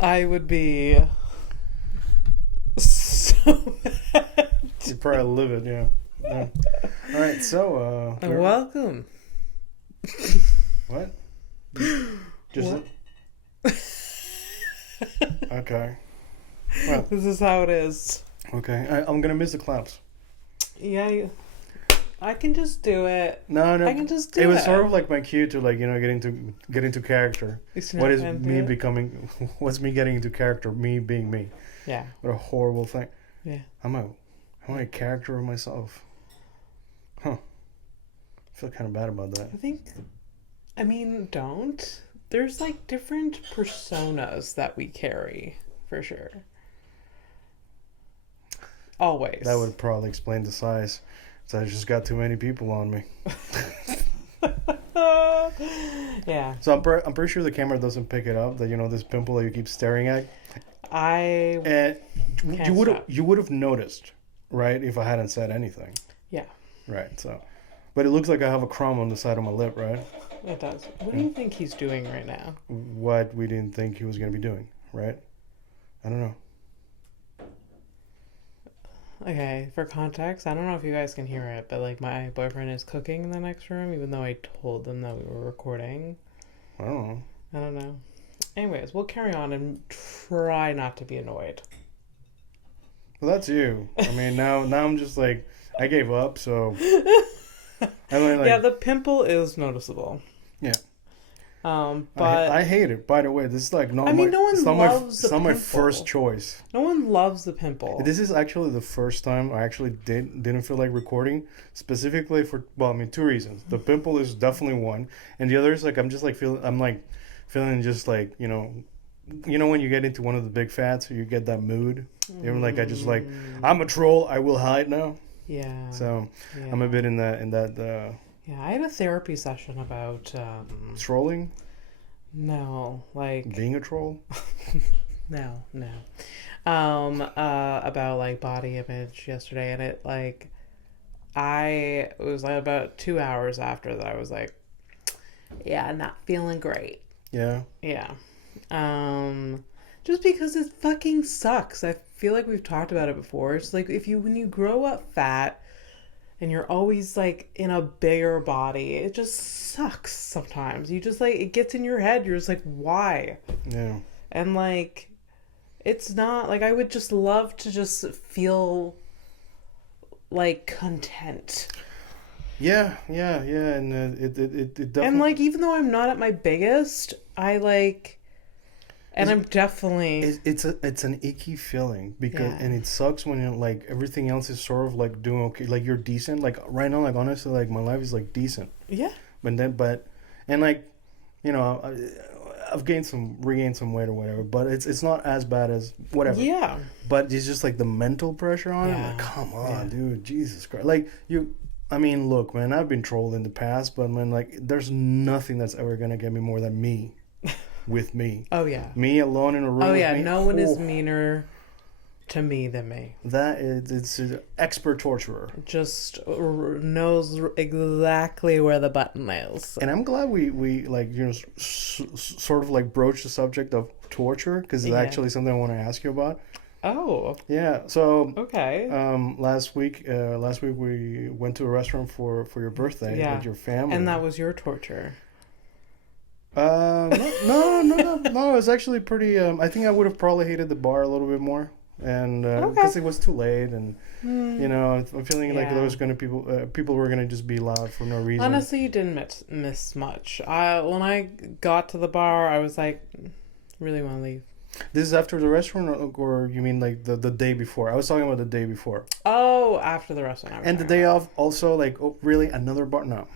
I would be so mad. You'd probably live it, yeah. All right, so Welcome. What? Just What? Okay. Well, This is how it is. okay. I'm gonna miss the claps. Yeah, I can just do it. No. I can just do it. It was sort of like my cue to get into character. What is me becoming? What's me getting into character? Me being me. Yeah. What a horrible thing. Yeah. Am I a character of myself? Huh. I feel kind of bad about that. Don't. There's like different personas that we carry, for sure. Always. That would probably explain the size. So I just got too many people on me. Yeah. So I'm pretty sure the camera doesn't pick it up. That this pimple that you keep staring at. And you would have noticed, right? If I hadn't said anything. Yeah. Right. So, but it looks like I have a crumb on the side of my lip, right? It does. What do you think he's doing right now? What we didn't think he was going to be doing, right? I don't know. Okay, for context, I don't know if you guys can hear it, but like my boyfriend is cooking in the next room, even though I told them that we were recording. I don't know. Anyways, we'll carry on and try not to be annoyed. Well, that's you. I mean, now I'm just like, I gave up, so. Yeah, the pimple is noticeable. Yeah. But I hate it. By the way, this is like no one loves the pimple. It's not my first choice. No one loves the pimple. This is actually the first time I actually didn't feel like recording, specifically for two reasons. The pimple is definitely one, and the other is like I'm feeling just like when you get into one of the big fats, you get that mood. Even like I just like I'm a troll. I will hide now. Yeah. So I'm a bit in that. Yeah, I had a therapy session about trolling. No, like being a troll. No. About like body image yesterday, and it was like about 2 hours after that I was like, yeah, not feeling great. Yeah. Yeah. Just because it fucking sucks. I feel like we've talked about it before. It's like when you grow up fat and you're always like in a bigger body, it just sucks sometimes. You just like, it gets in your head. You're just like, why? Yeah. And like, it's not like, I would just love to just feel like content. Yeah. And it definitely. And like, even though I'm not at my biggest, I'm definitely. It's an icky feeling because and it sucks when like everything else is sort of like doing okay, like you're decent. Like right now, like honestly, like my life is like decent. Yeah. And like, I've regained some weight or whatever, but it's not as bad as whatever. Yeah. But it's just like the mental pressure on it. Like, come on, dude, Jesus Christ! Like look, man, I've been trolled in the past, but man, like, there's nothing that's ever gonna get me more than me. With me. Oh, yeah. Me alone in a room. Oh, yeah. With me. No one is meaner to me than me. It's an expert torturer. Just knows exactly where the button is. And I'm glad we like, sort of like broach the subject of torture, because it's actually something I want to ask you about. Oh. Yeah. So. Okay. Last week we went to a restaurant for your birthday with your family. And that was your torture. No. It was actually pretty. I think I would have probably hated the bar a little bit more, and because it was too late, and I'm feeling like there was gonna people were gonna just be loud for no reason. Honestly, you didn't miss much. When I got to the bar, I was like, really want to leave. This is after the restaurant, or you mean like the day before? I was talking about the day before. Oh, after the restaurant. And the day off also, like, really another bar? No,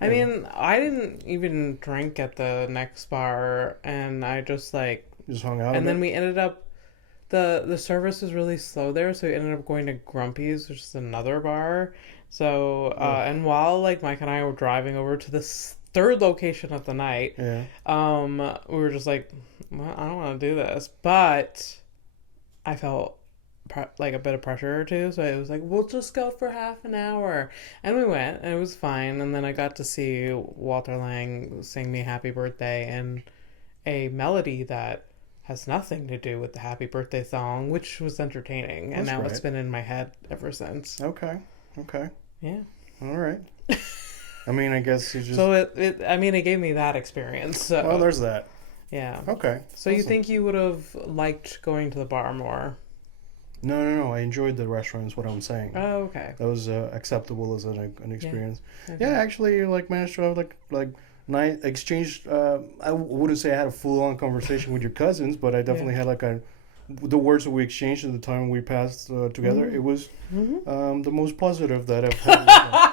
I mean, I didn't even drink at the next bar, and I just hung out. And then we ended up, the service was really slow there, so we ended up going to Grumpy's, which is another bar. So and while like Mike and I were driving over to this third location of the night, we were just like, well, I don't want to do this, but I felt like a bit of pressure or two, so it was like, we'll just go for half an hour, and we went, and it was fine. And then I got to see Walter Lang sing me happy birthday and a melody that has nothing to do with the happy birthday song, which was entertaining, and That's now right. it's been in my head ever since. Okay. Okay. Yeah. All right. I mean, I guess you just. So it gave me that experience. So Well, there's that. yeah. Okay. So you Awesome. think you would have liked going to the bar more? No. I enjoyed the restaurant. Is what I'm saying. Oh, okay. That was acceptable as an experience. Okay. Yeah, actually, like managed to have like night exchanged. I wouldn't say I had a full on conversation with your cousins, but I definitely had like the words that we exchanged at the time we passed together. It was the most positive that I've had.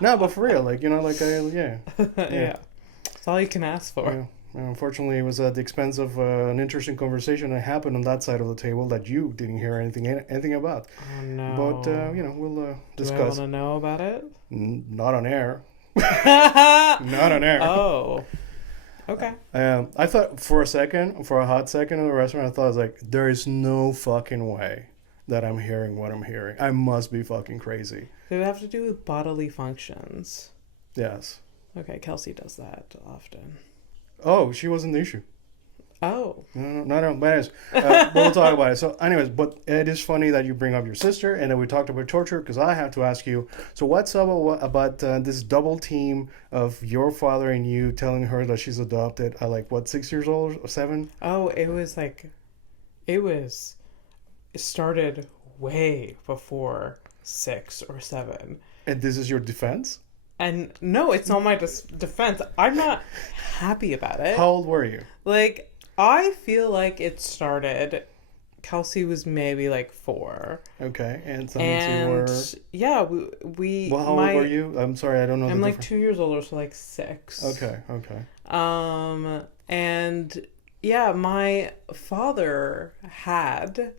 No, but for real, like Yeah. That's all you can ask for. Yeah. Unfortunately, it was at the expense of an interesting conversation that happened on that side of the table that you didn't hear anything about. Oh no. But we'll Do I discuss. want to know about it? Not on air. Not on air. Oh. Okay. I thought for a hot second in the restaurant, I thought I was like, there is no fucking way that I'm hearing what I'm hearing. I must be fucking crazy. Did it have to do with bodily functions? Yes. Okay, Kelsey does that often. Oh, she wasn't the issue. Oh. No. But anyways, but we'll talk about it. So, anyways, but it is funny that you bring up your sister and that we talked about torture because I have to ask you. So, what's up about this double team of your father and you telling her that she's adopted at like what 6 years old or 7? Oh, it started way before 6 or 7. And this is your defense? And no, it's not my defense. I'm not happy about it. How old were you? Like, I feel like it started. Kelsey was maybe like 4. Okay, and so And you were. yeah, we. Well, how old were you? I'm sorry, I don't know. I'm the like difference. 2 years older, so like 6. Okay. And yeah, my father had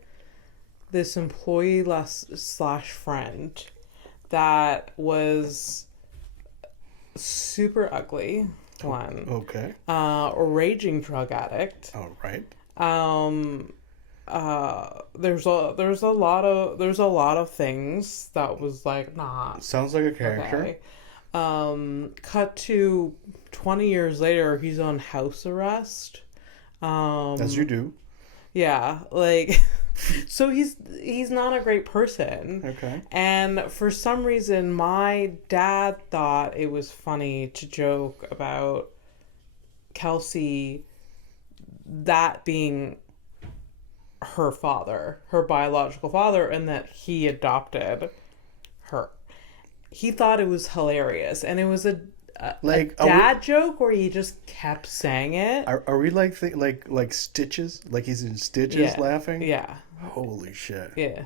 this employee slash friend that was super ugly. One. Okay. A raging drug addict. All right. There's a lot of things that was like, nah. Sounds like a character. Okay. Cut to 20 years later, he's on house arrest. As you do. Yeah, like so he's not a great person. Okay. And for some reason my dad thought it was funny to joke about Kelsey that being her father, her biological father, and that he adopted her. He thought it was hilarious, and it was a dad joke where he just kept saying it. Are we like Stitches? Like he's in Stitches laughing? Yeah. Holy shit. Yeah.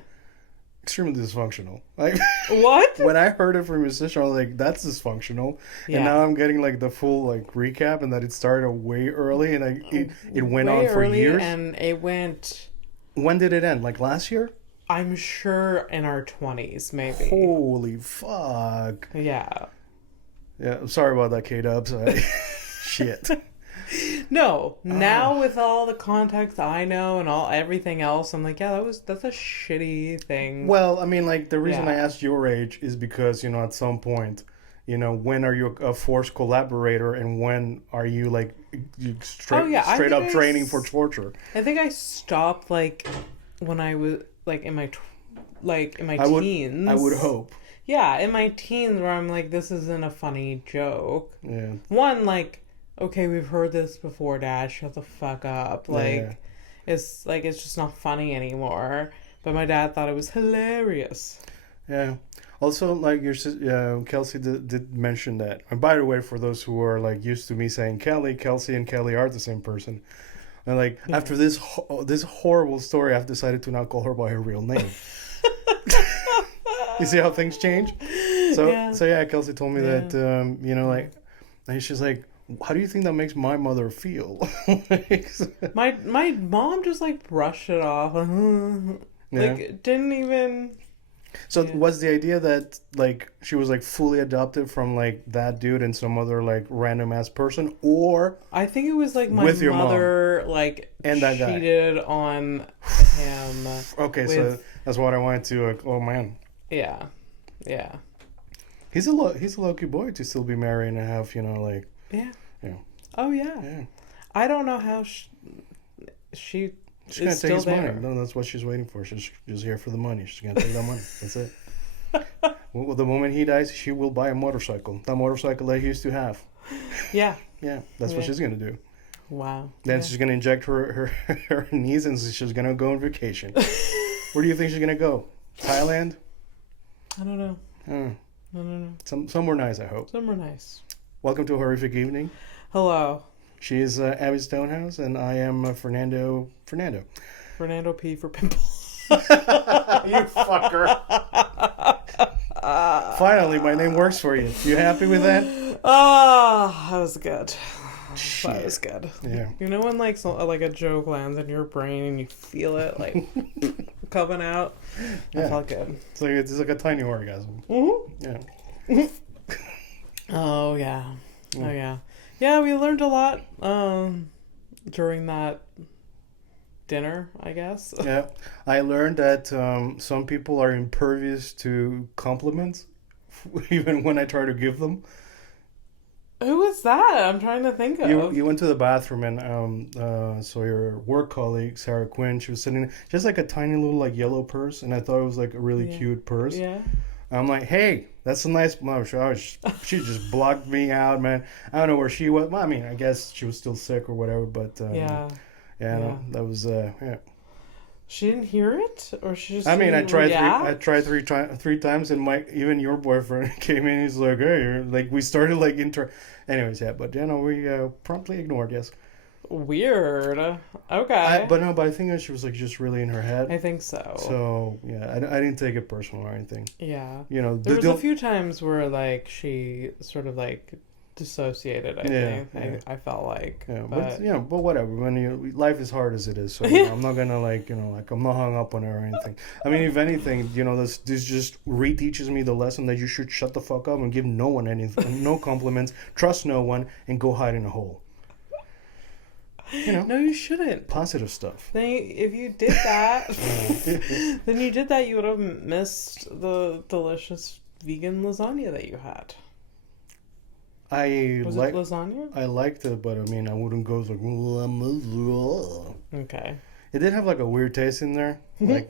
Extremely dysfunctional. Like what? When I heard it from your sister, I was like, that's dysfunctional. Yeah. And now I'm getting like the full like recap and that it started way early and it went on for years. And it went. When did it end? Like last year? I'm sure in our 20s, maybe. Holy fuck. Yeah. Yeah, I'm sorry about that, K-Dubs. Shit. No, now with all the context I know and everything else, I'm like, yeah, that's a shitty thing. Well, I mean, like, the reason I asked your age is because, at some point, when are you a forced collaborator and when are you, like, straight up training for torture? I think I stopped, like, when I was, like, in my teens. I would hope. Yeah, in my teens where I'm like, this isn't a funny joke. Yeah. One, like, okay, we've heard this before, Dad. Shut the fuck up. Like, it's just not funny anymore. But my dad thought it was hilarious. Yeah. Also, like Kelsey did mention that. And by the way, for those who are like used to me saying Kelly, Kelsey, and Kelly are the same person. And like after this horrible story, I've decided to not call her by her real name. You see how things change? So yeah, Kelsey told me that and she's like, how do you think that makes my mother feel? my mom just like brushed it off. Like didn't even. So was the idea that like she was like fully adopted from like that dude and some other like random ass person, or I think it was like my mother like and that cheated on him. Okay, so that's what I wanted to. Oh man. Yeah. He's a lucky boy to still be married and have Yeah. Oh yeah. I don't know how. she She's gonna is take still his money. there. No, that's what she's waiting for. She's just here for the money. She's gonna take that money. That's it. Well, the moment he dies, she will buy a motorcycle. That motorcycle that he used to have. Yeah. Yeah, that's what she's gonna do. Wow. Then she's gonna inject her niece, and she's gonna go on vacation. Where do you think she's gonna go? Thailand? I don't know. I don't know. Somewhere nice, I hope. Somewhere nice. Welcome to Horrific Evening. Hello. She is Abby Stonehouse, and I am Fernando. Fernando P for pimple. You fucker. Finally, my name works for you. You happy with that? That was good. Shit. That was good. Yeah. You know when like a joke lands in your brain and you feel it like coming out? Yeah. I felt good. It's like a tiny orgasm. Mm-hmm. Yeah. Oh yeah. Oh yeah. Yeah, we learned a lot during that dinner, I guess. Yeah. I learned that some people are impervious to compliments, even when I try to give them. Who was that? I'm trying to think of. You went to the bathroom and so your work colleague Sarah Quinn, she was sitting just like a tiny little like yellow purse, and I thought it was like a really cute purse. Yeah. I'm like, hey, that's a nice. She just blocked me out, man. I don't know where she was. Well, I mean, I guess she was still sick or whatever. But no, that was yeah. She didn't hear it, or she just. I mean, I tried react? three times, and even your boyfriend came in. He's like, hey, you're, like we started like Anyways, yeah, but we promptly ignored. Yes. Weird. Okay. But I think that she was like just really in her head. I think so. So yeah, I didn't take it personal or anything. Yeah. You know, there was a few times where like she sort of like dissociated. I think I felt like. Yeah, but whatever. When life is hard as it is, so I'm not gonna I'm not hung up on her or anything. I mean, if anything, this just reteaches me the lesson that you should shut the fuck up and give no one anything, no compliments, trust no one, and go hide in a hole. No, you shouldn't. Positive stuff. If you did that, then you did that. You would have missed the delicious vegan lasagna that you had. Was it lasagna? I liked it, but I mean, I wouldn't go like. Okay. It did have like a weird taste in there, like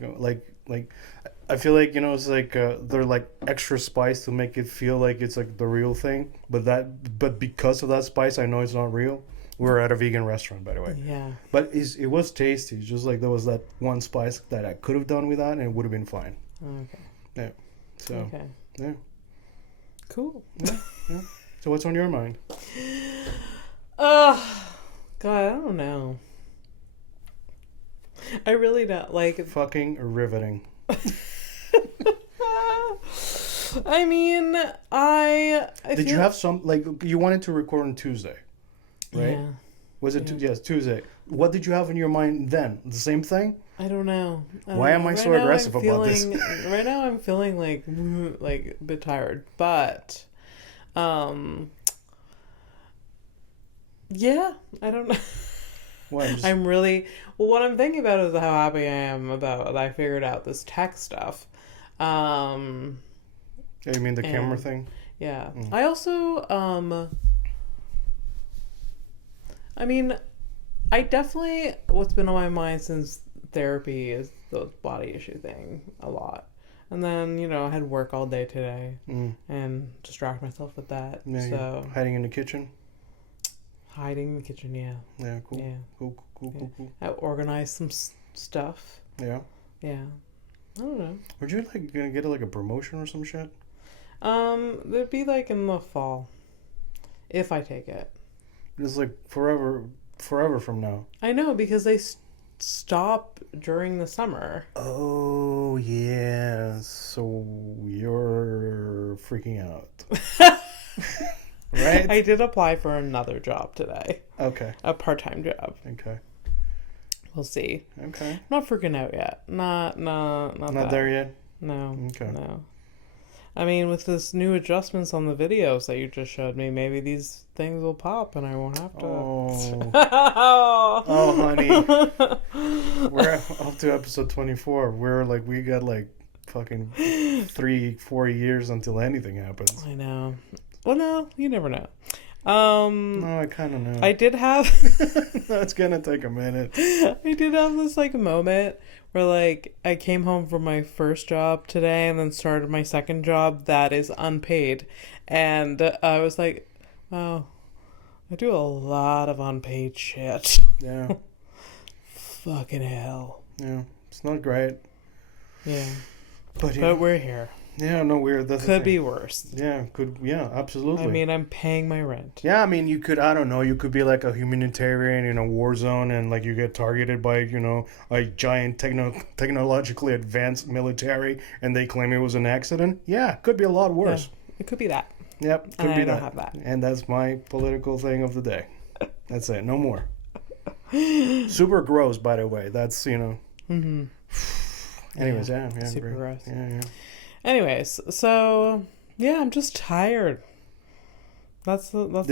I feel like it's like they're like extra spice to make it feel like it's like the real thing, but because of that spice, I know it's not real. We were at a vegan restaurant, by the way. Yeah. But it was tasty. It's just like there was that one spice that I could have done without, and it would have been fine. Okay. Yeah. So. Okay. Yeah. Cool. Yeah. So what's on your mind? God, I don't know. I really don't like. Fucking riveting. I mean, I Did you have some you wanted to record on Tuesday? Right? Yeah. Was it yes, Tuesday. What did you have in your mind then? The same thing? I don't know. Why am I so aggressive about this? Right now I'm feeling like a bit tired, but yeah, I don't know. Well, what I'm thinking about is how happy I am about that I figured out this tech stuff. You mean the camera thing? Yeah. I also I mean, I definitely, what's been on my mind since therapy is the body issue thing a lot. And then, I had work all day today and distract myself with that. Yeah, so hiding in the kitchen? Hiding in the kitchen, yeah. Yeah, cool. Yeah. Cool. I organized some stuff. Yeah. Yeah. I don't know. Were you gonna get a promotion or some shit? It'd be in the fall. If I take it. It's forever from now. I know, because they stop during the summer. Oh, yeah. So you're freaking out. Right? I did apply for another job today. Okay. A part-time job. Okay. We'll see. Okay. I'm not freaking out yet. Not there yet? No. Okay. No. I mean, with this new adjustments on the videos that you just showed me, maybe these things will pop and I won't have to. Oh. Oh, honey. We're up to episode 24. We got fucking 3-4 years until anything happens. I know. Well, no, you never know. No, I kind of know. I did have That's gonna take a minute. I did have this like moment where like I came home from my first job today and then started my second job that is unpaid, and I was like, oh, I do a lot of unpaid shit. Yeah, Fucking hell. yeah. It's not great. Yeah. But yeah. But we're here. Yeah, no, weird. That's Could be worse. Yeah, could. Yeah, absolutely. I mean, I'm paying my rent. Yeah, I mean, you could. I don't know. You could be like a humanitarian in a war zone, and like you get targeted by a giant technologically advanced military, and they claim it was an accident. Yeah, could be a lot worse. Yeah, it could be that. Yep, could And be I don't that. have that. And that's my political thing of the day. That's it. No more. Super gross, by the way. That's Mm-hmm. Anyways, yeah, Super great. gross. Yeah. Anyways, so yeah, I'm just tired. That's what I'm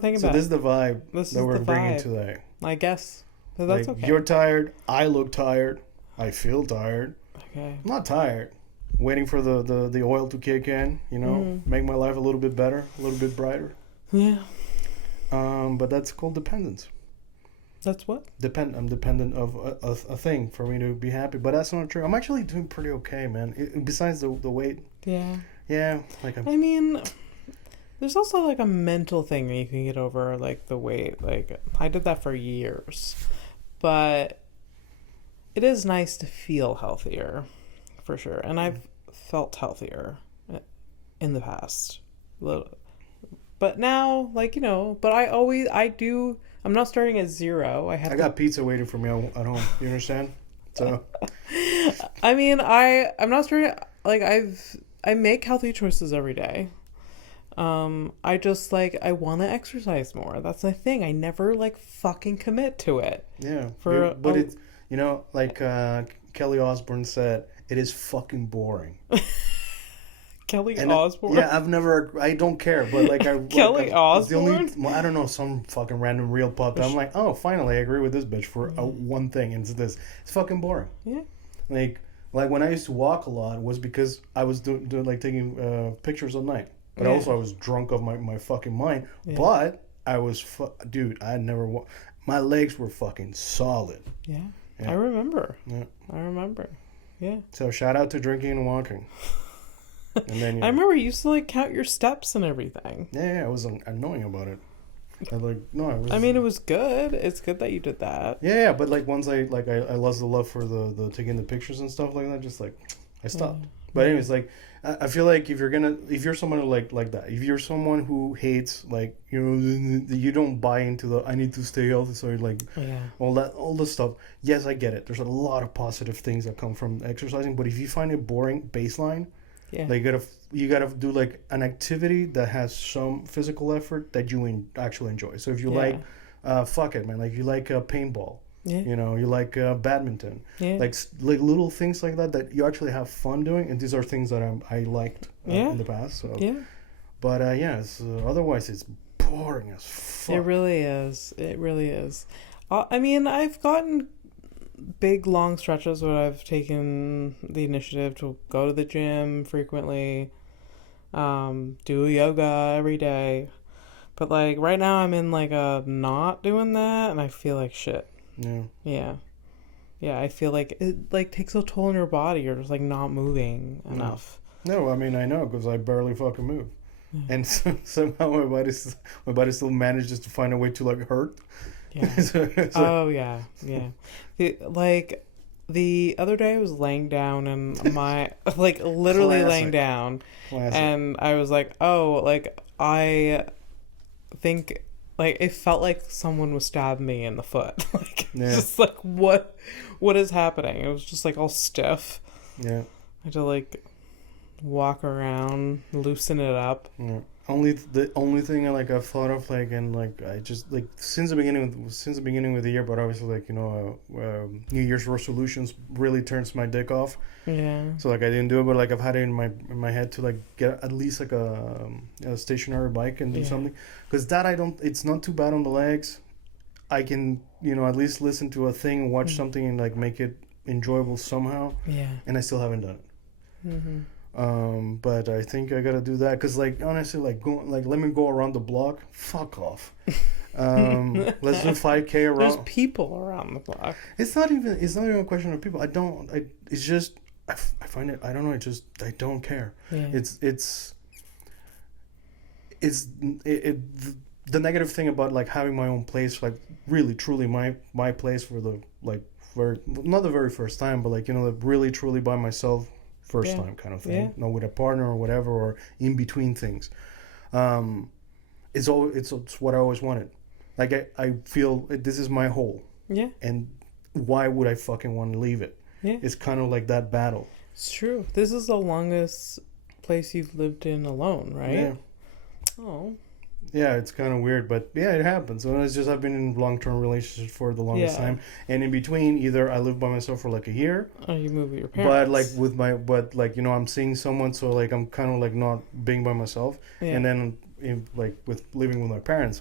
thinking So about. this is the vibe This that is we're the bringing vibe. today. I guess. But that's Like, okay. you're tired. I look tired. I feel tired. Okay. I'm not tired. Waiting for the oil to kick in. Make my life a little bit better, a little bit brighter. Yeah. But that's called dependence. That's what? I'm dependent of a thing for me to be happy. But that's not true. I'm actually doing pretty okay, man. Besides the weight. Yeah. Yeah. I mean, there's also like a mental thing that you can get over, like the weight. Like I did that for years, but it is nice to feel healthier, for sure. And I've felt healthier in the past, but now, like but I do. I'm not starting at zero. I got pizza waiting for me at home. You understand? So. I mean, I'm not starting. Like I make healthy choices every day. I just I want to exercise more. That's my thing. I never fucking commit to it. Yeah, But it's like Kelly Osbourne said, it is fucking boring. Kelly Osbourne. I don't care, but Kelly Osbourne. I don't know, some fucking random real pop. I'm like, oh, finally, I agree with this bitch for one thing, and it's fucking boring. Yeah. Like when I used to walk a lot was because I was doing taking pictures at night. But also I was drunk off my fucking mind. Yeah. But I was, dude, I never my legs were fucking solid. Yeah. I remember. Yeah. I remember. Yeah. So shout out to drinking and walking. And then I remember you used to count your steps and everything. Yeah, I was annoying about it. I mean, it was good. It's good that you did that. Yeah, but once I lost the love for the taking the pictures and stuff like that, just I stopped. Yeah. But anyways, I feel like if you're someone who like that, if you're someone who hates you don't buy into the I need to stay healthy, so you're all the stuff. Yes, I get it. There's a lot of positive things that come from exercising, but if you find it boring baseline, you gotta do an activity that has some physical effort that you actually enjoy. So if you fuck it, man. You like paintball. Yeah. You like badminton. Yeah. Like little things like that you actually have fun doing, and these are things that I liked in the past. So yeah. But otherwise it's boring as fuck. It really is. It really is. I mean, I've gotten big long stretches where I've taken the initiative to go to the gym frequently, do yoga every day, but right now I'm in a not doing that, and I feel like shit. Yeah, I feel like it takes a toll on your body. You're just not moving enough. No, I mean, I know, because I barely fucking move. And somehow my body still manages to find a way to hurt. Yeah. Yeah. The other day I was laying down and my literally Classic. laying down. Classic. And I was I think it felt like someone was stabbing me in the foot. Just what is happening? It was just all stiff. Yeah. I had to walk around, loosen it up. Yeah. The only thing I've thought of and I just since the beginning of the year, but obviously New Year's resolutions really turns my dick off. Yeah. So I didn't do it, but I've had it in my head to get at least a stationary bike and do something, because it's not too bad on the legs. I can at least listen to a thing and watch something and make it enjoyable somehow. Yeah. And I still haven't done it. Mm-hmm. But I think I gotta do that because, like, honestly, like, let me go around the block. Fuck off. Let's do 5K around. There's people around the block. It's not even a question of people. It's just I find it. I don't know. I don't care. Yeah. It's the negative thing about like having my own place, like really truly my place for the like for not the very first time, but like, you know, like really truly by myself first time kind of thing. Yeah. Not with a partner or whatever, or in between things. It's what I always wanted. Like I feel this is my hole. Yeah. And why would I fucking want to leave it? Yeah. It's kind of like that battle. It's true. This is the longest place you've lived in alone, right? Yeah. Oh. Yeah, it's kind of weird, but yeah, it happens. So it's just I've been in long-term relationships for the longest time, and in between, either I live by myself for like a year, or you move with your parents. but like you know, I'm seeing someone, so like I'm kind of like not being by myself, and then like with living with my parents,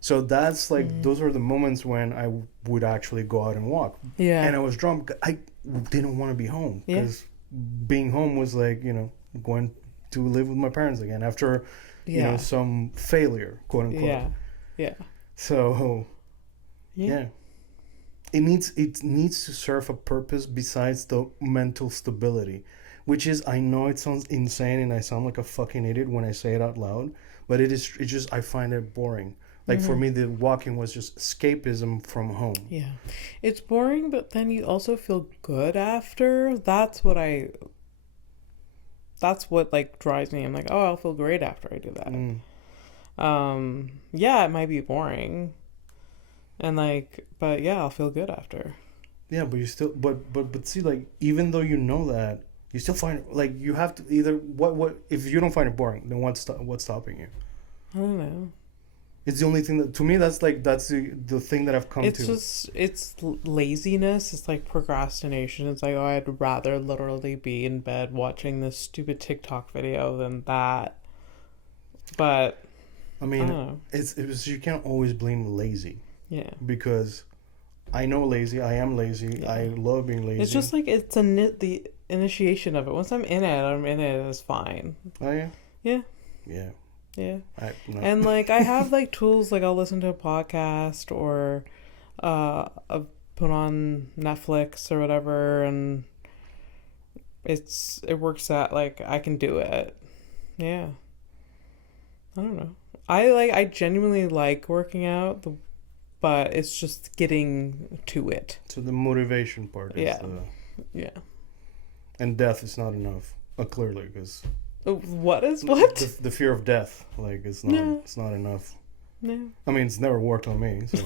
so that's like those are the moments when I would actually go out and walk. Yeah, and I was drunk. I didn't want to be home because being home was like, you know, going to live with my parents again after. You know, some failure, quote unquote. Yeah. So, yeah. It needs to serve a purpose besides the mental stability, which is, I know it sounds insane and I sound like a fucking idiot when I say it out loud, but it's just, I find it boring. Like for me, the walking was just escapism from home. Yeah. It's boring, but then you also feel good after. That's what like drives me. I'm like, oh, I'll feel great after I do that. Yeah, it might be boring, and like, but yeah, I'll feel good after. Yeah, but you still, but see, like, even though you know that, you still find like you have to either what if you don't find it boring, then what's stopping you? I don't know. It's the only thing that, to me, that's the thing that I've come to. It's laziness. It's like procrastination. It's like, oh, I'd rather literally be in bed watching this stupid TikTok video than that. But I mean, you can't always blame lazy. Yeah. Because I know lazy. I am lazy. Yeah. I love being lazy. It's just like the initiation of it. Once I'm in it. It's fine. Oh yeah. Yeah. Yeah. Yeah. No. And like I have like tools, like I'll listen to a podcast or I'll put on Netflix or whatever, and it works out. Like I can do it. Yeah. I don't know. I genuinely like working out, but it's just getting to it. So the motivation part is yeah. And death is not enough. Clearly, because what? The fear of death, like it's not enough. No. I mean, it's never worked on me, so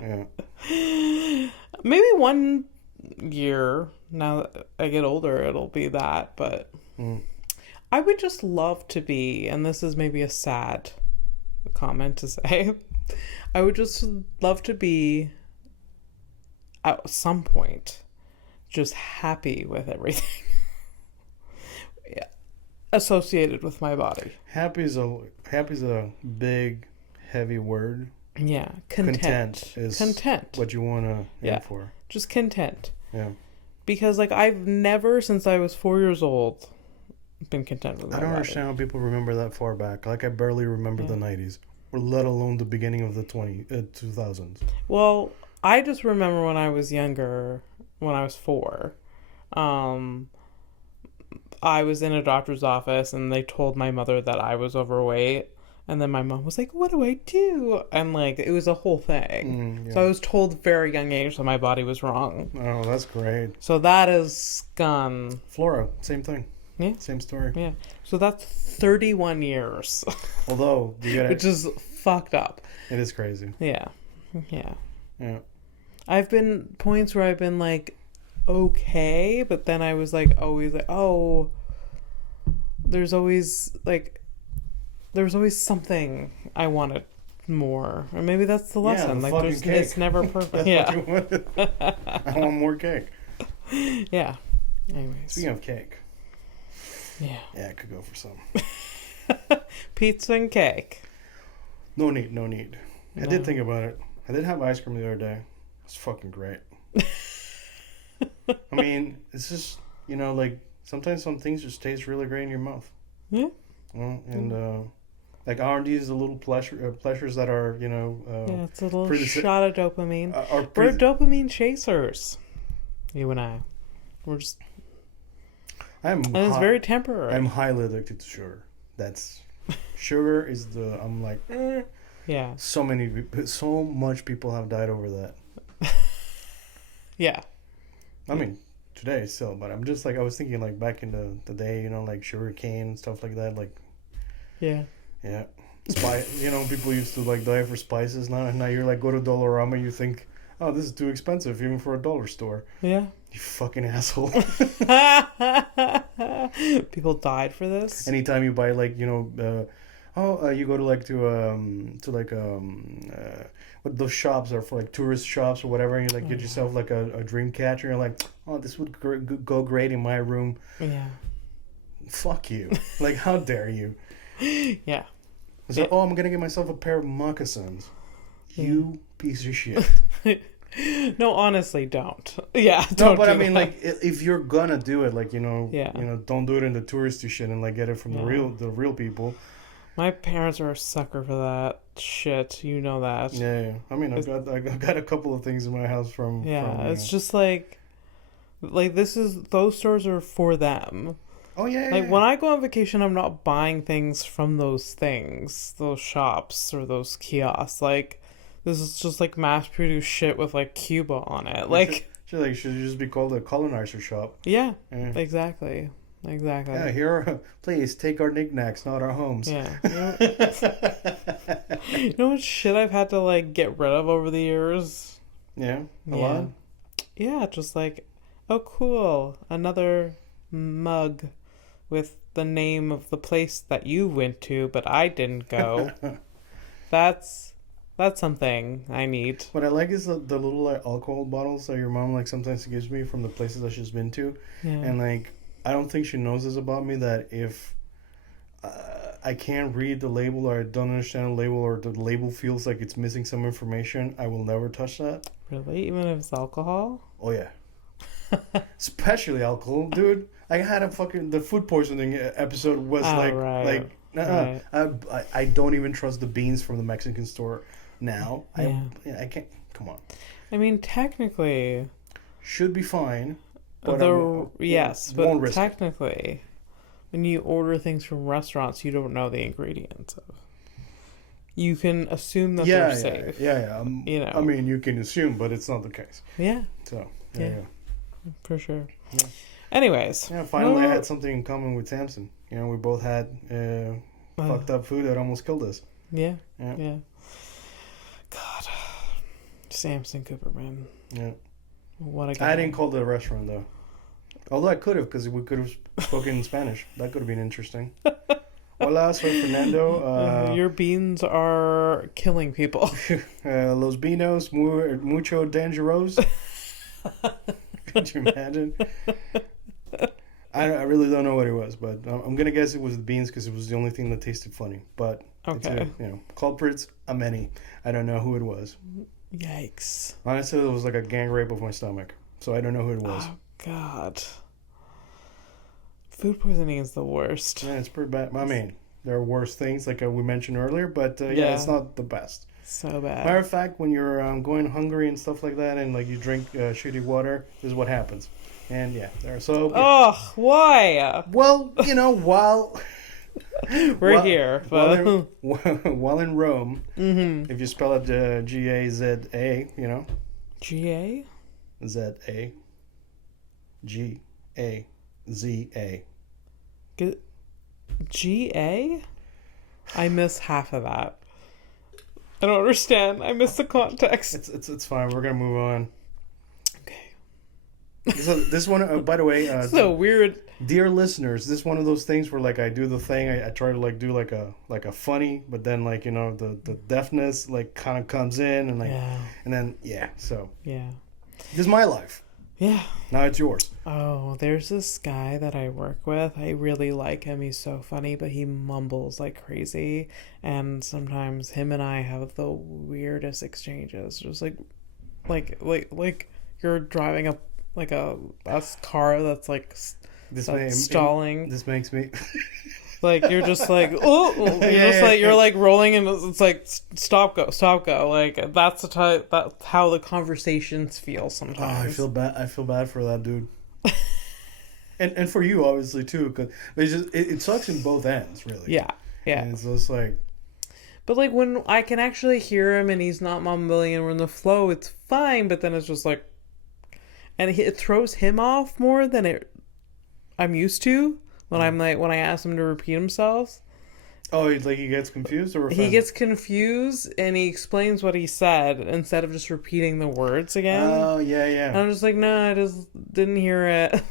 yeah. Maybe one year, now that I get older, it'll be that, but I would just love to be, and this is maybe a sad comment to say, I would just love to be at some point just happy with everything. Associated with my body. Happy is a big, heavy word. Yeah, content is content. What you want to aim for. Just content. Yeah. Because like I've never, since I was 4 years old, been content with my body. Understand how people remember that far back. Like I barely remember the 90s, or let alone the beginning of the 2000s. Well, I just remember when I was younger, when I was 4. I was in a doctor's office and they told my mother that I was overweight, and then my mom was like, what do I do? And like it was a whole thing. So I was told at a very young age that my body was wrong. Oh, that's great. So that is gone. Flora, same thing. Yeah. Same story. Yeah. So that's 31 years. Although which is fucked up. It is crazy. Yeah. I've been points where I've been like okay, but then I was like always like, oh, there's always something I wanted more, or maybe that's the lesson. The like it's never perfect. Yeah. I want more cake. Yeah. Anyways, speaking of cake, yeah, I could go for some pizza and cake. No need. I did think about it. I did have ice cream the other day. It's fucking great. I mean, it's just, you know, like sometimes some things just taste really great in your mouth. Yeah. And like aren't these the little pleasures that are Yeah, it's a little pretty shot of dopamine. are We're pretty, dopamine chasers. You and I. We're just, and it's very temporary. I'm highly addicted to sugar. That's sugar is the I'm like yeah. so much people have died over that. Yeah. I mean today still, but I'm just like I was thinking like back in the day, like sugar cane stuff like that, like Yeah. yeah. People used to like die for spices. Now you're like go to Dollarama, you think, oh, this is too expensive even for a dollar store. Yeah. You fucking asshole. People died for this. Anytime you buy like you go to what those shops are for, like tourist shops or whatever, and you like get yourself like a dream catcher, and you're like, oh, this would go great in my room. Yeah. Fuck you. Like, how dare you? Yeah. It's like, oh, I'm gonna get myself a pair of moccasins. You piece of shit. No, honestly, don't. Yeah, No, don't. but do I mean, that. like, if you're gonna do it, like, Yeah. don't do it in the touristy shit and like get it from the real people. My parents are a sucker for that shit. You know that. Yeah. I mean, I got a couple of things in my house from. Yeah, from, it's just like those stores are for them. Oh yeah. Like when I go on vacation, I'm not buying things from those things, those shops or those kiosks. Like this is just like mass-produced shit with like Cuba on it. Like should just be called a colonizer shop. Yeah. Exactly. Yeah, here, please take our knickknacks, not our homes. Yeah. You know what shit I've had to like get rid of over the years? Yeah, a lot. Yeah, just like, oh cool, another mug with the name of the place that you went to, but I didn't go. That's something I need. What I like is the little like alcohol bottles that your mom like sometimes gives me from the places that she's been to, and like I don't think she knows this about me, that if I can't read the label or I don't understand the label or the label feels like it's missing some information, I will never touch that. Really? Even if it's alcohol? Oh yeah. Especially alcohol, dude. I had the food poisoning episode was I don't even trust the beans from the Mexican store now. I can't. Come on. I mean, technically, should be fine. But technically, when you order things from restaurants, you don't know the ingredients of. You can assume that they're safe. Yeah. I mean, you can assume, but it's not the case. Yeah. So for sure. Yeah. Anyways. Yeah. Finally, I had something in common with Samson. We both had fucked up food that almost killed us. Yeah. God, Samson Cooper, man. Yeah. What a guy. I didn't call the restaurant though. Although I could have, because we could have spoken in Spanish. That could have been interesting. Hola, soy Fernando. Your beans are killing people. Los vinos mucho dangeros. Could you imagine? I really don't know what it was, but I'm gonna guess it was the beans because it was the only thing that tasted funny. But okay, culprits are many. I don't know who it was. Yikes! Honestly, it was like a gang rape of my stomach, so I don't know who it was. Oh God, food poisoning is the worst. Yeah, it's pretty bad. I mean, there are worse things like we mentioned earlier, but it's not the best. So bad. Matter of fact, when you're going hungry and stuff like that, and like you drink shitty water, this is what happens. And Oh, why? Well, while we're here, but while in Rome, if you spell it Gaza, G-A? Z-A G-A-Z-A. G-A? I miss half of that. I don't understand. I miss the context. It's fine. We're gonna move on. Okay. So this one, by the way, so weird. Dear listeners, this is one of those things where like I do the thing. I try to like do like a funny, but then like the deafness like kind of comes in and and then So this is my life. Yeah. Now it's yours. Oh, there's this guy that I work with. I really like him. He's so funny, but he mumbles like crazy. And sometimes him and I have the weirdest exchanges. Just like you're driving a car that's like Stalling. This makes me. Like you're just like you're like rolling and it's like stop go like that's the type that's how the conversations feel sometimes. I feel bad for that dude. and for you obviously too, because it sucks in both ends really. Yeah. And it's just like. But like when I can actually hear him and he's not mumbling and we're in the flow, it's fine. But then it's just like, and it throws him off more than I'm used to. When I'm like, when I ask him to repeat himself. Oh, he gets confused or he gets confused and he explains what he said instead of just repeating the words again. Oh, yeah. And I'm just like, no, I just didn't hear it.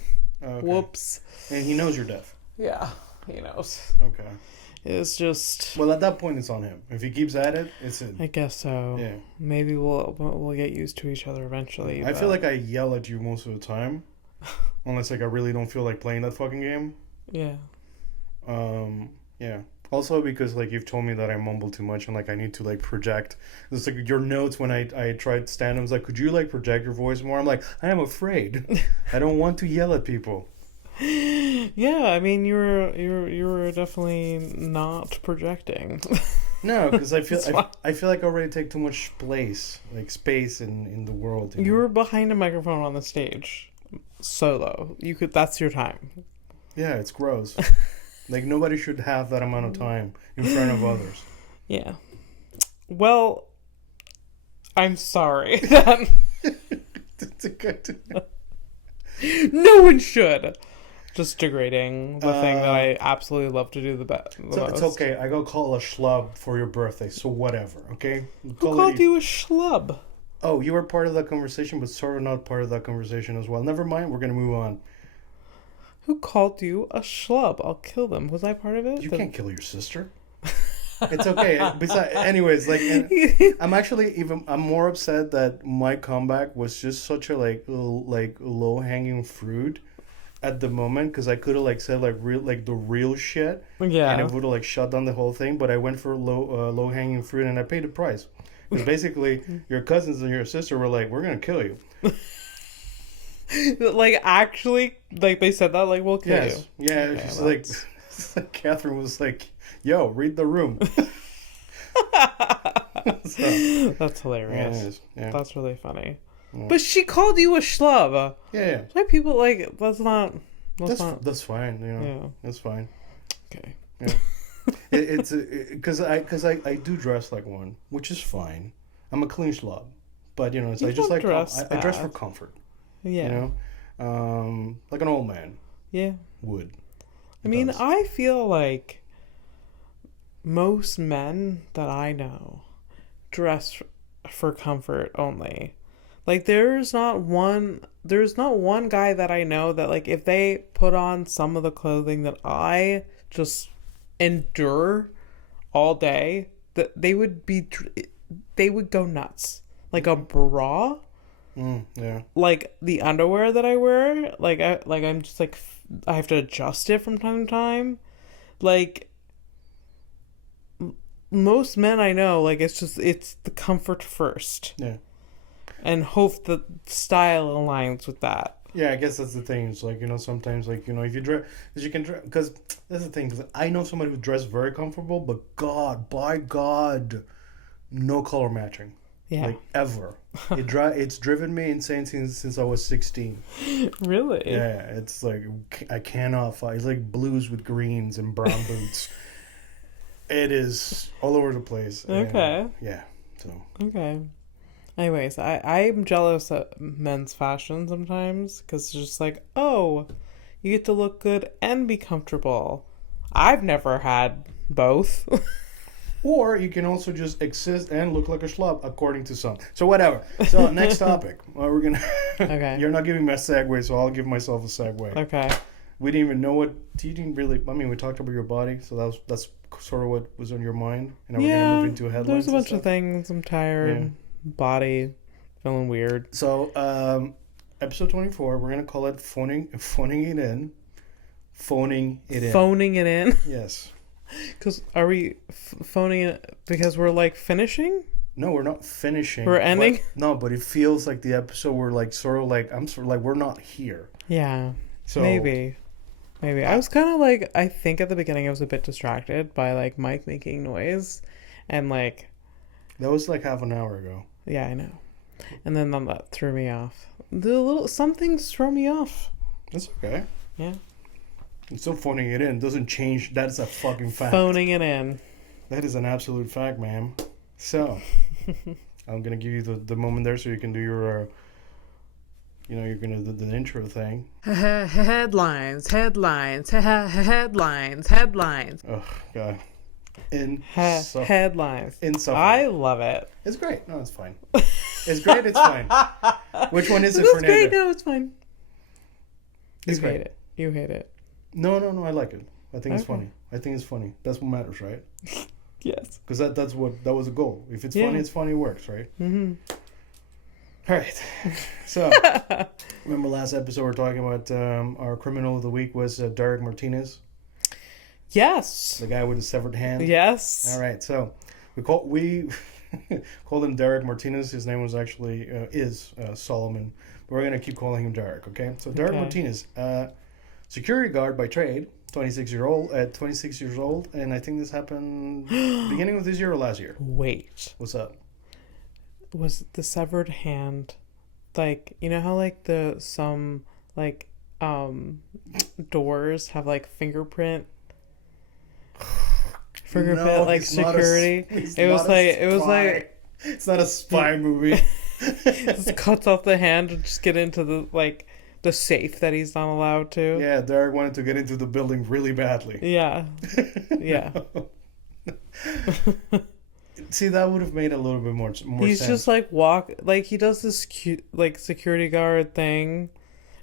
Okay. Whoops. And he knows you're deaf. Yeah, he knows. Okay. It's just. Well, at that point, it's on him. If he keeps at it, it's in. I guess so. Yeah. Maybe we'll get used to each other eventually. I feel like I yell at you most of the time, unless like I really don't feel like playing that fucking game. Yeah. Yeah. Also because like you've told me that I mumble too much and like I need to like project. It's like your notes when I tried stand-ups, like, could you like project your voice more? I'm like, I am afraid. I don't want to yell at people. Yeah, I mean you were definitely not projecting. No, because I feel like I already take too much space in the world. You were behind a microphone on the stage, solo. That's your time. Yeah, it's gross. Like, nobody should have that amount of time in front of others. Yeah. Well, I'm sorry. That... No one should. Just degrading the thing that I absolutely love to do the best. It's okay. I got called a schlub for your birthday, so whatever, okay? Who called you a schlub? Oh, you were part of that conversation, but sort of not part of that conversation as well. Never mind, we're going to move on. Who called you a schlub? I'll kill them. Was I part of it? You can't kill your sister. It's okay. Anyways, like, I'm more upset that my comeback was just such a like low hanging fruit at the moment, because I could have like said like the real shit. Yeah. And it would have like shut down the whole thing. But I went for low hanging fruit, and I paid the price. Because basically, your cousins and your sister were like, "We're gonna kill you." Like, actually, like, they said that, like, we'll kill you. Yeah, okay, she's like, Catherine was like, yo, read the room. So, that's hilarious. Yeah. That's really funny. Yeah. But she called you a schlub. Yeah. Like, people, like, that's fine, you know. Yeah. That's fine. Okay. Yeah. It's because I do dress like one, which is fine. I'm a clean schlub. But, you know, I dress for comfort. Yeah. You know? Like an old man. Yeah. Would. I mean, I feel like most men that I know dress for comfort only. Like, there's not one guy that I know that, like, if they put on some of the clothing that I just endure all day, that they would go nuts. Like a bra. Yeah. Like the underwear that I wear, I'm just like, I have to adjust it from time to time. Like, most men I know, like, it's the comfort first. Yeah. And hope that style aligns with that. Yeah, I guess that's the thing. It's like, you know, sometimes, like, you know, if you dress, because that's the thing. Cause I know somebody who dressed very comfortable, but by God, no color matching. Yeah. Like, ever. It's driven me insane since I was 16. Really? Yeah, it's like, I cannot fight. It's like blues with greens and brown boots. It is all over the place. Okay. And, yeah, so. Okay. Anyways, I'm jealous of men's fashion sometimes, because it's just like, oh, you get to look good and be comfortable. I've never had both. Or you can also just exist and look like a schlub, according to some. So whatever. So next topic. Well, we're gonna. Okay. You're not giving me a segue, so I'll give myself a segue. Okay. We didn't even know what. You didn't really. I mean, we talked about your body, so that's sort of what was on your mind. And now we're gonna move into headlines. There's a bunch of things. I'm tired. Yeah. Body feeling weird. So, episode 24. We're gonna call it phoning it in. Phoning it in. Phoning it in. Yes. Because are we phoning it because we're like finishing? No, we're not finishing. We're ending? But it feels like the episode we're like sort of like we're not here. Yeah. So maybe. Maybe. I was kind of like, I think at the beginning I was a bit distracted by like Mike making noise and like, That was like half an hour ago. yeah, I know. And then that threw me off. Some things throw me off. That's okay. Yeah. It's still phoning it in. Doesn't change. That's a fucking fact. Phoning it in. That is an absolute fact, ma'am. So, I'm going to give you the moment there so you can do your, you're going to do the intro thing. Headlines. Oh, God. Headlines. Insufferable. I love it. It's great. No, it's fine. It's great. It's fine. Which one is it, That's Fernando? great. No, it's fine. It's You great. hate it. You hate it. No, I like it. I think it's Okay. funny. I think it's funny. That's what matters, right? Yes. Because that was the goal. If it's funny, it's funny. It works, right? Mm-hmm. All right. So, remember last episode we were talking about our criminal of the week was Derek Martinez, Yes. the guy with the severed hand. Yes. All right. So we called him Derek Martinez. His name was actually is Solomon, but we're gonna keep calling him Derek. Okay. So Derek Martinez, security guard by trade, 26 years old, and I think this happened beginning of this year or last year. Wait. What's up? Was the severed hand like, you know how like some like doors have like fingerprint No, like it's not security? it was like it's not a spy movie. just cuts off the hand and just get into the safe that he's not allowed to. Yeah, Derek wanted to get into the building really badly. Yeah. Yeah. See, that would have made a little bit more He's sense. just like he does this cute like security guard thing,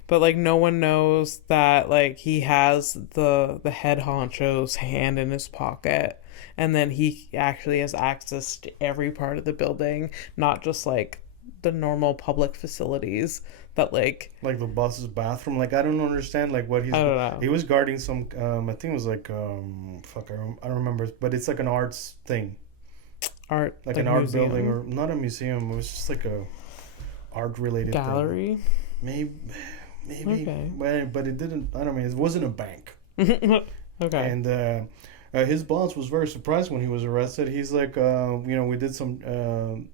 but like no one knows that like he has the head honcho's hand in his pocket, and then he actually has access to every part of the building, not just like the normal public facilities that like the boss's bathroom. Like, I don't understand like what he's. I don't know. He was guarding some. I think it was like I don't remember, but it's like an arts thing, art like an art museum. building, or not a museum. It was just like a art related gallery. Maybe, Okay. but it didn't. I don't mean it wasn't a bank. Okay. And his boss was very surprised when he was arrested. He's like, we did some,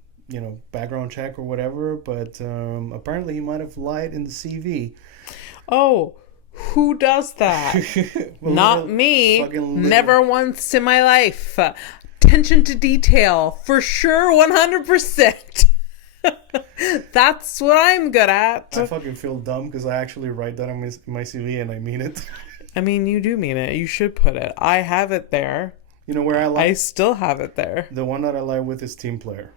background check or whatever, but apparently he might have lied in the CV. Oh, who does that? Well, Not me. fucking Never once in my life. Attention to detail, for sure, 100%. That's what I'm good at. I fucking feel dumb because I actually write that on my CV and I mean it. I mean, you do mean it. You should put it. I have it there. You know where I I lie? still have it there. The one that I lie with is team player.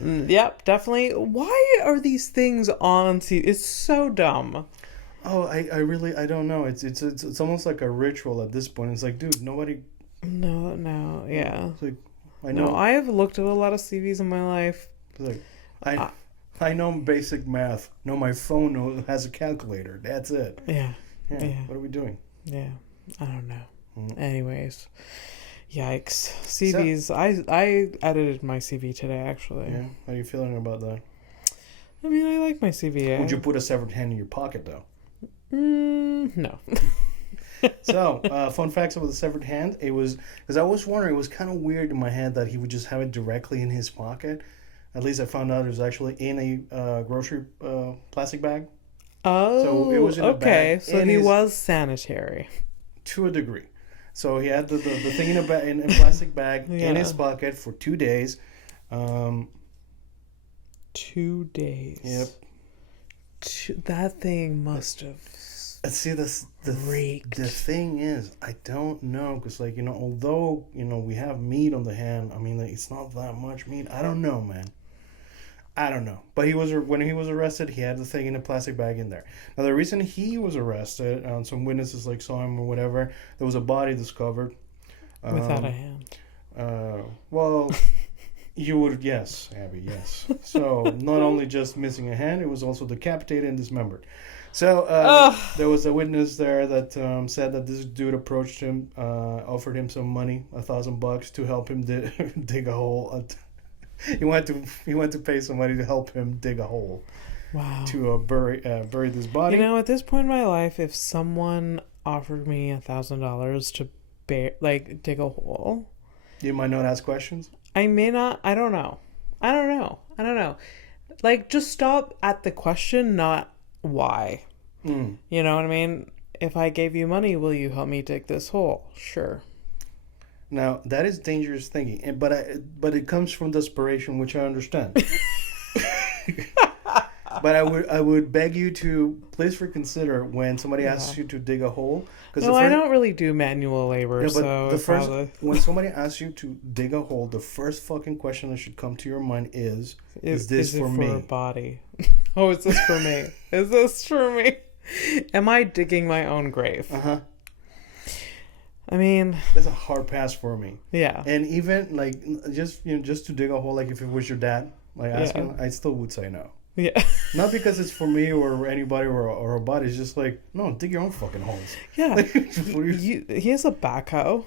Yep, definitely. Why are these things on TV? It's so dumb. Oh, I don't know. It's almost like a ritual at this point. It's like, dude, nobody. No, yeah. It's like, I know. No, I have looked at a lot of CVs in my life. It's like, I know basic math. No, my phone has a calculator. That's it. Yeah. Yeah. Yeah. What are we doing? Yeah, I don't know. Mm. Anyways, yikes. CVs. I edited my CV today, actually. Yeah. How are you feeling about that? I mean, I like my CV. Would you put a severed hand in your pocket though? No. So, fun facts about the severed hand. It was because I was wondering. It was kind of weird in my head that he would just have it directly in his pocket. At least I found out it was actually in a grocery plastic bag. Oh, So it was in a okay. bag So in he his- was sanitary. To a degree. So he had the thing in a plastic bag in Yeah. his pocket for 2 days. 2 days. Yep. That thing must have. See, the Reeked. thing is, I don't know, because although we have meat on the hand, I mean, like, it's not that much meat. I don't know, man. I don't know. But when he was arrested, he had the thing in a plastic bag in there. Now, the reason he was arrested, some witnesses saw him or whatever, there was a body discovered. Without a hand. Well, you would, yes, Abby, yes. So, not only just missing a hand, it was also decapitated and dismembered. So, there was a witness there that said that this dude approached him, offered him some money, $1,000 to help him dig a hole. He wanted to pay somebody to help him dig a hole. Wow. to bury this body. You know, at this point in my life, if someone offered me $1,000 to dig a hole, You might not ask questions. I may not. I don't know. I don't know. Like, just stop at the question, not why. Mm. You know what I mean? If I gave you money, will you help me dig this hole? Sure. Now that is dangerous thinking, but it comes from desperation, which I understand. But I would beg you to please reconsider when somebody asks you to dig a hole. No, I don't really do manual labor, but so when somebody asks you to dig a hole, the first fucking question that should come to your mind is this for me? A body? Oh, is this for me? Is this for me? Am I digging my own grave? Uh-huh. I mean, that's a hard pass for me. Yeah. And even like just to dig a hole, like if it was your dad, like asking, I still would say no. Yeah. Not because it's for me or anybody or a body. It's just like, no, dig your own fucking holes. Yeah. He has a backhoe.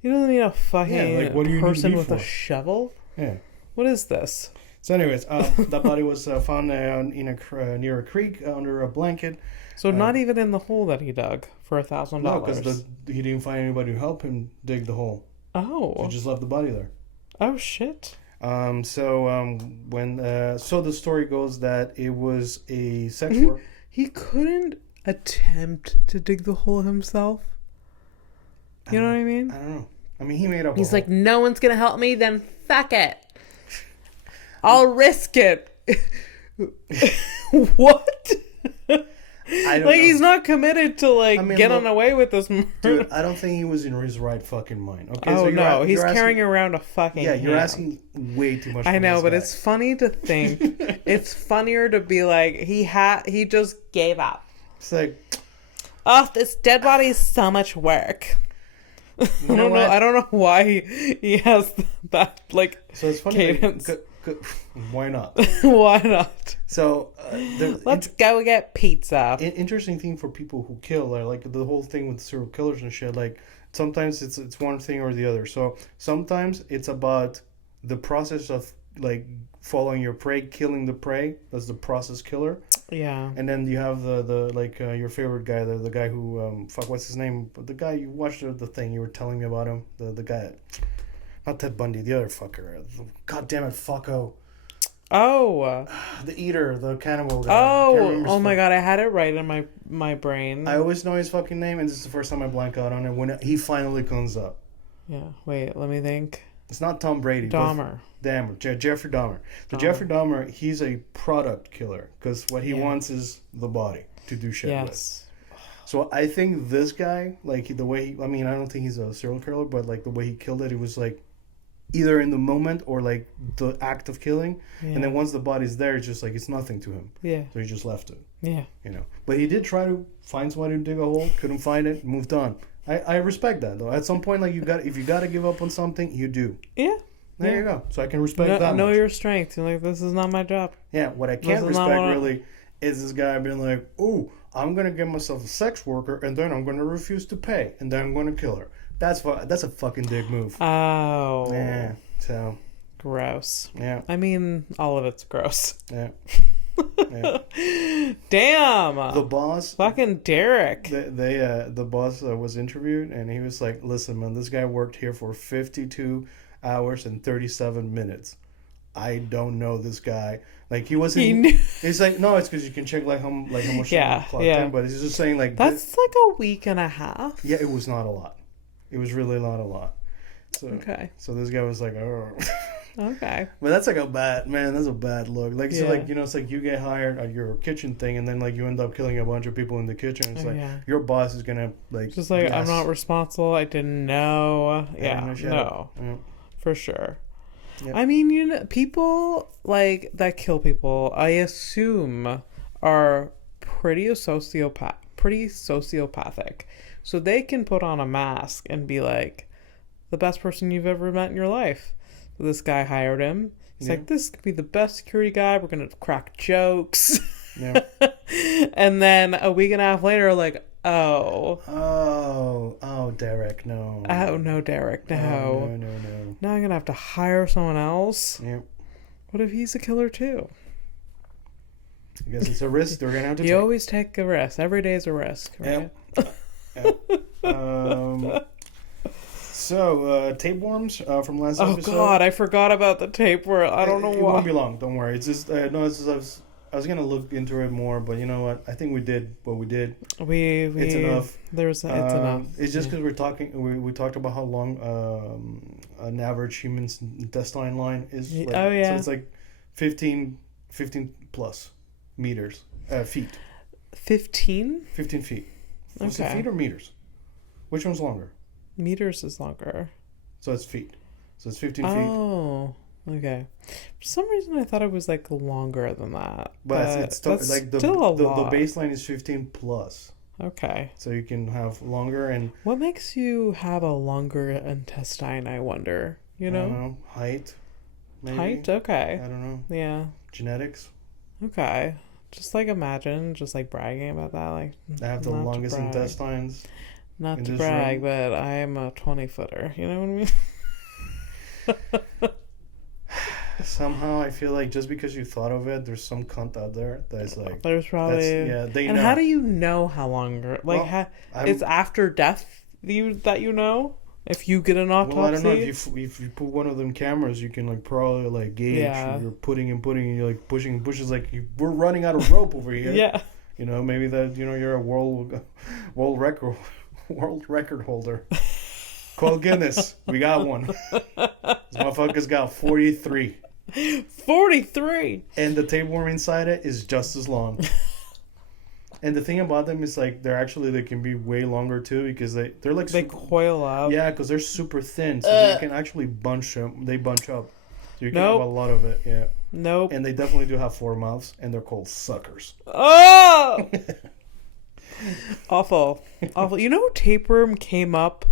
You don't need a fucking person with a shovel. Yeah. What is this? So anyways, that body was found near a creek under a blanket. So not even in the hole that he dug for $1,000. No, because he didn't find anybody to help him dig the hole. Oh. So he just left the body there. Oh shit. So the story goes that it was a sex worker. He couldn't attempt to dig the hole himself. You know what I mean? I don't know. I mean, he made up. He's like, no one's gonna help me. Then fuck it. I'll risk it. What? I don't know. He's not committed to getting away with this murder. Dude, I don't think he was in his right fucking mind. Okay, oh so no, he's carrying around a fucking. Yeah, you're asking way too much. I know, but it's funny to think. It's funnier to be like he just gave up. It's like, oh, this dead body is so much work. I don't know why he has that So it's funny. cadence. Why not? Why not? So let's go get pizza. Interesting thing for people who kill, like the whole thing with serial killers and shit. Like sometimes it's one thing or the other. So sometimes it's about the process of like following your prey, killing the prey. That's the process killer. Yeah. And then you have the your favorite guy, the guy who what's his name? The guy you watched the thing you were telling me about him. The guy. Not Ted Bundy, the other fucker. God damn it, fucko. Oh. The eater, the cannibal guy. Oh my god, I had it right in my brain. I always know his fucking name, and this is the first time I blank out on it when he finally comes up. Yeah, wait, let me think. It's not Tom Brady. Dahmer. Jeffrey Dahmer. So Jeffrey Dahmer, he's a product killer, because what he wants is the body to do shit with. So I think this guy, the way I don't think he's a serial killer, but the way he killed it was either in the moment or the act of killing, and then once the body's there, it's just it's nothing to him. Yeah. So he just left it. Yeah. But he did try to find somebody to dig a hole, couldn't find it, moved on. I respect that though. At some point, if you gotta give up on something, you do. Yeah. There you go. So I can respect that. Know your strength. You're this is not my job. Yeah. What I can't respect really is this guy being like, "Oh, I'm gonna get myself a sex worker, and then I'm gonna refuse to pay, and then I'm gonna kill her." That's a fucking dick move. Oh. Yeah. So. Gross. Yeah. I mean, all of it's gross. Yeah. Damn. The boss. Fucking Derek. The boss was interviewed, and he was like, "Listen, man, this guy worked here for 52 hours and 37 minutes. I don't know this guy. He wasn't. He's like, no, it's because you can check how much time clocked in, but he's just saying that's a week and a half. Yeah, it was not a lot. It was really not a lot. So, okay. So this guy was like, oh. Okay. But that's that's a bad look. It's you get hired at your kitchen thing, and then you end up killing a bunch of people in the kitchen. It's your boss is gonna just I'm not responsible. I didn't know. Yeah. No. Yeah. For sure. Yep. I mean, people that kill people, I assume, are pretty sociopathic. So they can put on a mask and be the best person you've ever met in your life. So this guy hired him. He's this could be the best security guy. We're going to crack jokes. Yeah. And then a week and a half later, oh, Derek, no. Oh, no, Derek, no. Oh, no. Now I'm going to have to hire someone else? Yep. What if he's a killer too? I guess it's a risk they're gonna have to You take. always take a risk. Every day is a risk, right? Yep. So, tapeworms from last Oh episode. God, I forgot about the tapeworm. I don't know It why. won't be long. Don't worry. It's just no. It's just, I was gonna look into it more, but you know what? I think we did what we did. It's enough. It's enough. It's just because we're talking. We talked about how long an average human's intestine line is. Like, oh yeah. So it's like 15 plus meters, feet. 15? 15 feet. Okay. Is it feet or meters? Which one's longer? Meters is longer. So it's feet. So it's 15 feet. Oh, okay. For some reason, I thought it was like longer than that. But it's that's like the still a lot. the baseline is 15 plus. Okay. So you can have longer and What makes you have a longer intestine, I wonder? You know? I don't know, height. Maybe. Height? Okay. I don't know. Yeah. Genetics. Okay. Just like imagine, just like bragging about that. Like, I have the not to longest brag. intestines. Not in to this brag, room. but I am a 20-footer. You know what I mean? Somehow I feel like just because you thought of it, there's some cunt out there that's like There's probably they And know. how do you know how longer? Like, Well, it's after death that you know. If you get an autopsy. Well, I don't know if you put one of them cameras, you can like probably like gauge. Yeah. You're putting and you're like pushing and pushes. Like we're running out of rope over here. Yeah. You know, maybe that you're a world record holder. Call Guinness. We got one. This motherfucker's got 43. 43. And the tapeworm inside it is just as long. And the thing about them is like they can be way longer too because they're like They coil up. yeah, because they're super thin, so you can actually bunch them. They bunch up, so you can have a lot of it. Yeah. Nope. And they definitely do have 4 mouths, and they're called suckers. Oh! Awful. Awful. You know, tapeworm came up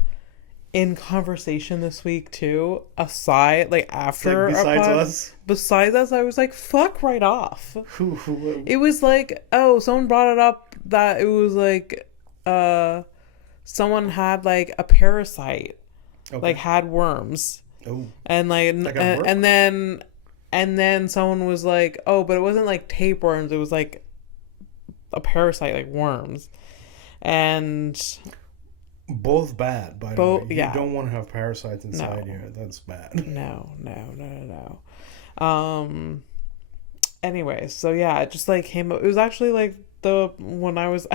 in conversation this week too. Aside, like after Like besides us, I was like, "Fuck right off." who It was like, oh, someone brought it up that it was like, someone had like a parasite, like had worms, and like, and then someone was like, oh, but it wasn't like tapeworms. It was like a parasite, like worms, and. both bad, by the way. Yeah. You don't want to have parasites inside you. That's bad. No. Anyways, so yeah, it just like came up. It was actually like when I was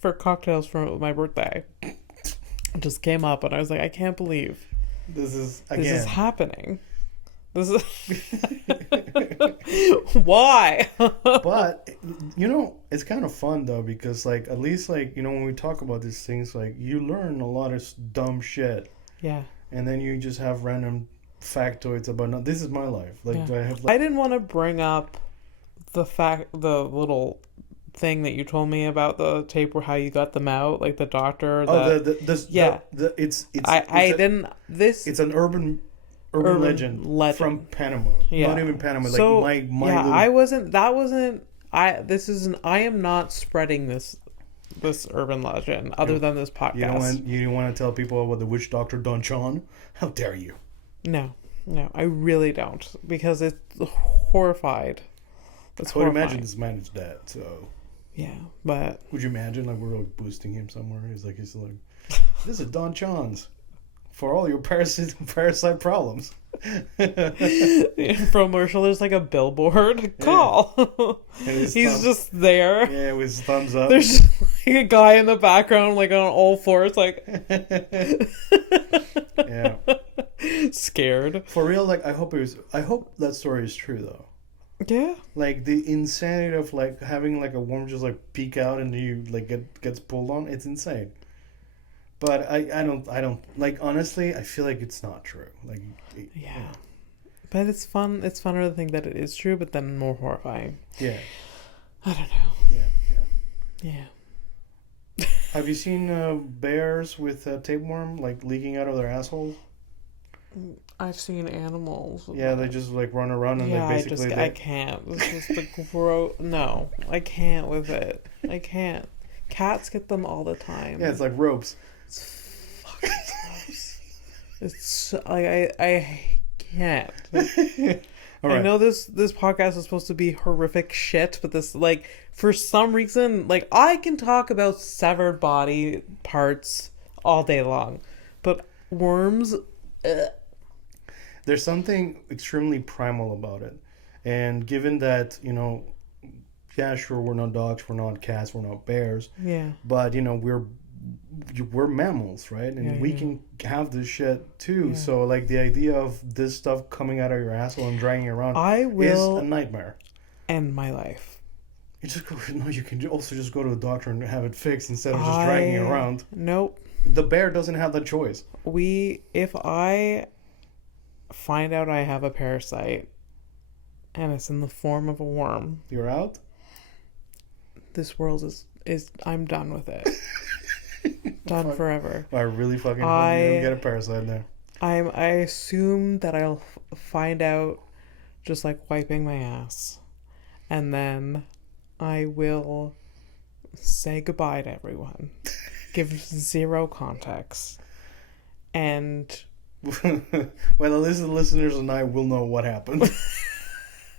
for cocktails for my birthday. It just came up, and I was like, I can't believe This is happening. This is why. But it's kind of fun though because like at least like when we talk about these things like you learn a lot of dumb shit. Yeah. And then you just have random factoids about no, this is my life. Like Yeah. do I have I didn't want to bring up the little thing that you told me about the tape where how you got them out, like the doctor. It's an urban legend from Panama. Yeah. Not even Panama. So, like my yeah, little... I am not spreading this urban legend other than this podcast. You don't want to tell people about the witch doctor Don John? How dare you? No, I really don't because it's horrified. I would imagine this man is dead, so... Yeah, but... Would you imagine, like, we're, like, boosting him somewhere? He's like, this is Don John's. For all your parasite problems. Promotional, there's like a billboard. Call. He's just there. Yeah, with his thumbs up. There's just like a guy in the background, like on all fours, like... Yeah. Scared. For real, like, I hope that story is true, though. Yeah. Like the insanity of like having like a worm just like peek out and you like gets pulled on, it's insane. But I don't like, honestly, I feel like it's not true. Like yeah. But it's fun. It's funner to think that it is true, but then more horrifying. Yeah. I don't know. Yeah. Have you seen bears with tapeworm like leaking out of their assholes? I've seen animals. Yeah, they just like run around and they basically... I can't. This is the gross... No, I can't with it. I can't. Cats get them all the time. Yeah, it's like ropes. It's fucking gross. It's like I can't. All I right. know this podcast is supposed to be horrific shit, but this like for some reason like I can talk about severed body parts all day long, but worms. Ugh. There's something extremely primal about it, and given that yeah, sure, we're not dogs, we're not cats, we're not bears, Yeah. but we're mammals, right? And Yeah, we yeah. can have this shit too. Yeah. So like the idea of this stuff coming out of your asshole and dragging around I is a will nightmare. end my life. You just go, no, you can also just go to a doctor and have it fixed instead of just dragging it around. Nope. The bear doesn't have that choice. If I find out I have a parasite and it's in the form of a worm, You're out. this world is I'm done with it. Done forever. I really fucking hope you don't get a parasite there. I assume that I'll find out just like wiping my ass, and then I will say goodbye to everyone, give zero context, and Well, at least the listeners and I will know what happened.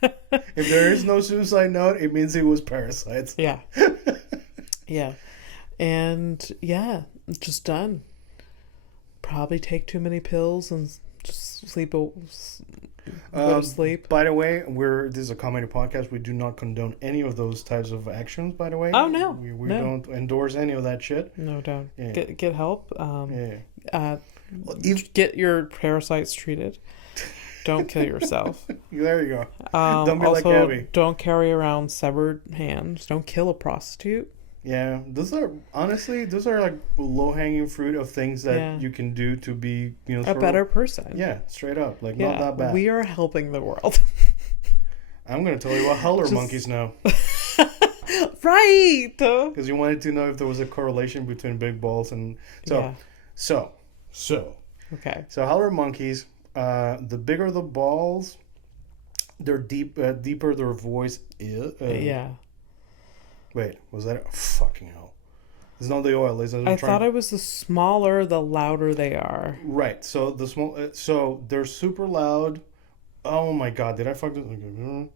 If there is no suicide note, it means it was parasites. yeah, yeah, and yeah, just done. Probably take too many pills and just go to sleep. By the way, this is a comedy podcast. We do not condone any of those types of actions. By the way, Oh, no. we No. don't endorse any of that shit. No, don't Yeah. get help. Yeah. Get your parasites treated. Don't kill yourself. There you go. Don't be like also, Abby. don't carry around severed hands. Don't kill a prostitute. Yeah, those are like low hanging fruit of things that Yeah. you can do to be A sort better of, person. yeah, straight up, like Yeah, not that bad. we are helping the world. I'm gonna tell you about howler Just- monkeys now, Right. because you wanted to know if there was a correlation between big balls and Yeah. so Okay. howler monkeys. The bigger the balls, they're deeper their voice is. Yeah. Wait, was that fucking hell? It's not the oil, is it? I thought it was the smaller, the louder they are. Right. So the small. So they're super loud. Oh my god! Did I fuck this? Okay.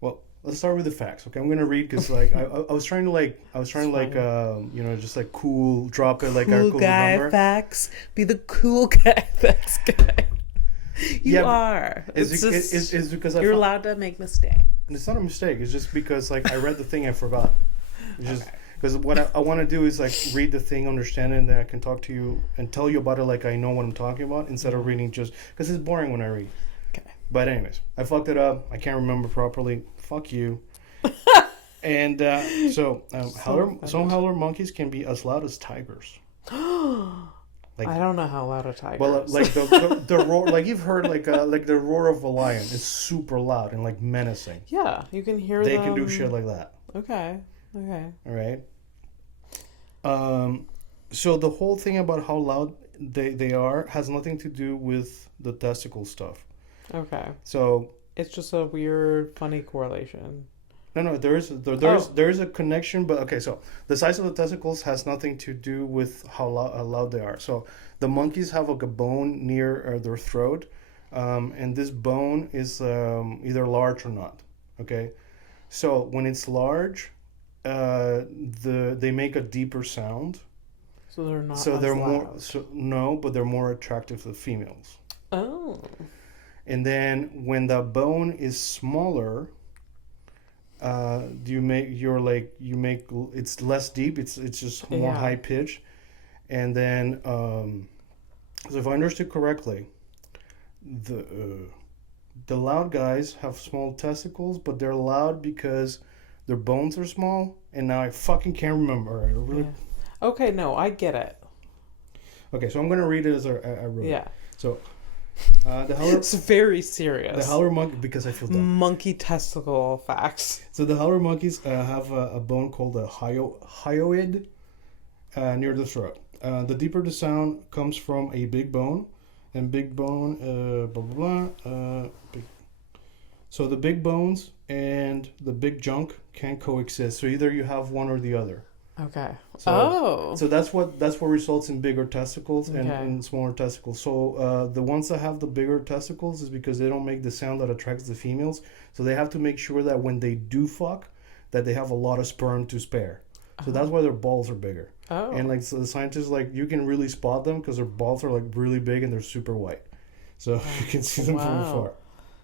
Well, let's start with the facts. Okay, I'm gonna read because like I was trying to just like cool drop it like our Cool cool guy number. facts. Be the cool guy facts guy. You Yeah, but are. It's because You're allowed to make mistakes. It's not a mistake. It's just because like I read the thing, I forgot. It's just because what I want to do is like read the thing, understand it, and then I can talk to you and tell you about it like I know what I'm talking about instead of reading just because it's boring when I read. Okay. But anyways, I fucked it up. I can't remember properly. Fuck you. And some howler monkeys can be as loud as tigers. Like, I don't know how loud a tiger well, is. like the roar, like you've heard like the roar of a lion is super loud and like menacing. yeah, you can hear They them. can do shit like that. Okay. All right. So the whole thing about how loud they are has nothing to do with the testicle stuff. Okay. So It's just a weird, funny correlation. no, there is a connection, but okay. So the size of the testicles has nothing to do with how loud they are. So the monkeys have like a bone near their throat, and this bone is either large or not. Okay, so when it's large, they make a deeper sound. So they're not So as they're loud. no, but they're more attractive to females. Oh. And then when the bone is smaller, you make it's less deep. It's just more Yeah. high pitch, and then so if I understood correctly, the loud guys have small testicles, but they're loud because their bones are small. And now I fucking can't remember. I really. Yeah. Okay, no, I get it. Okay, so I'm gonna read it as I wrote. Yeah. So, the howler, It's very serious. the howler monkey, because I feel dumb. Monkey testicle facts. So the howler monkeys have a bone called a hyoid near the throat. The deeper the sound comes from a big bone, and big bone, blah blah blah. So the big bones and the big junk can coexist. So either you have one or the other. Okay. So that's what results in bigger testicles and, Okay. and smaller testicles. So the ones that have the bigger testicles is because they don't make the sound that attracts the females. So they have to make sure that when they do fuck, that they have a lot of sperm to spare. So that's why their balls are bigger. Oh. And like so the scientists, like, you can really spot them because their balls are like really big and they're super white. So you can see them from afar.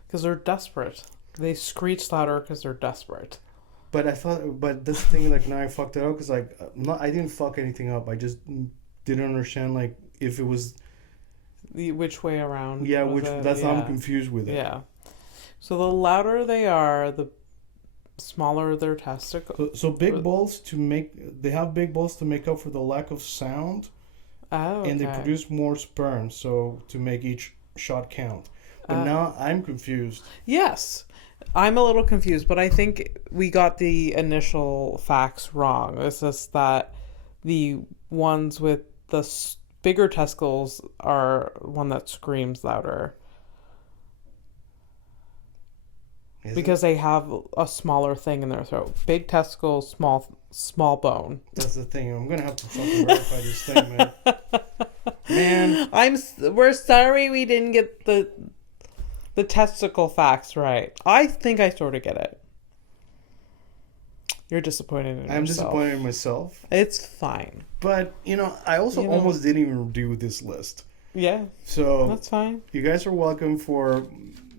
Because they're desperate. They screech louder because they're desperate. But this thing, like, now I fucked it up because, like, I didn't fuck anything up. I just didn't understand, like, if it was. Which way around? Yeah, Yeah. I'm confused with it. Yeah. So the louder they are, the smaller their testicles. So big balls they have big balls to make up for the lack of sound, Oh, okay. and they produce more sperm, so to make each shot count. But now I'm confused. Yes. I'm a little confused, but I think we got the initial facts wrong. It's just that the ones with the bigger testicles are one that screams louder. Because they have a smaller thing in their throat. Big testicles, small bone. That's the thing. I'm gonna have to fucking verify this thing, man. Man, We're sorry we didn't get the testicle facts right. I think I sort of get it. You're disappointed in yourself. I'm disappointed in myself. It's fine. But, I also almost didn't even do this list. Yeah. So that's fine. You guys are welcome for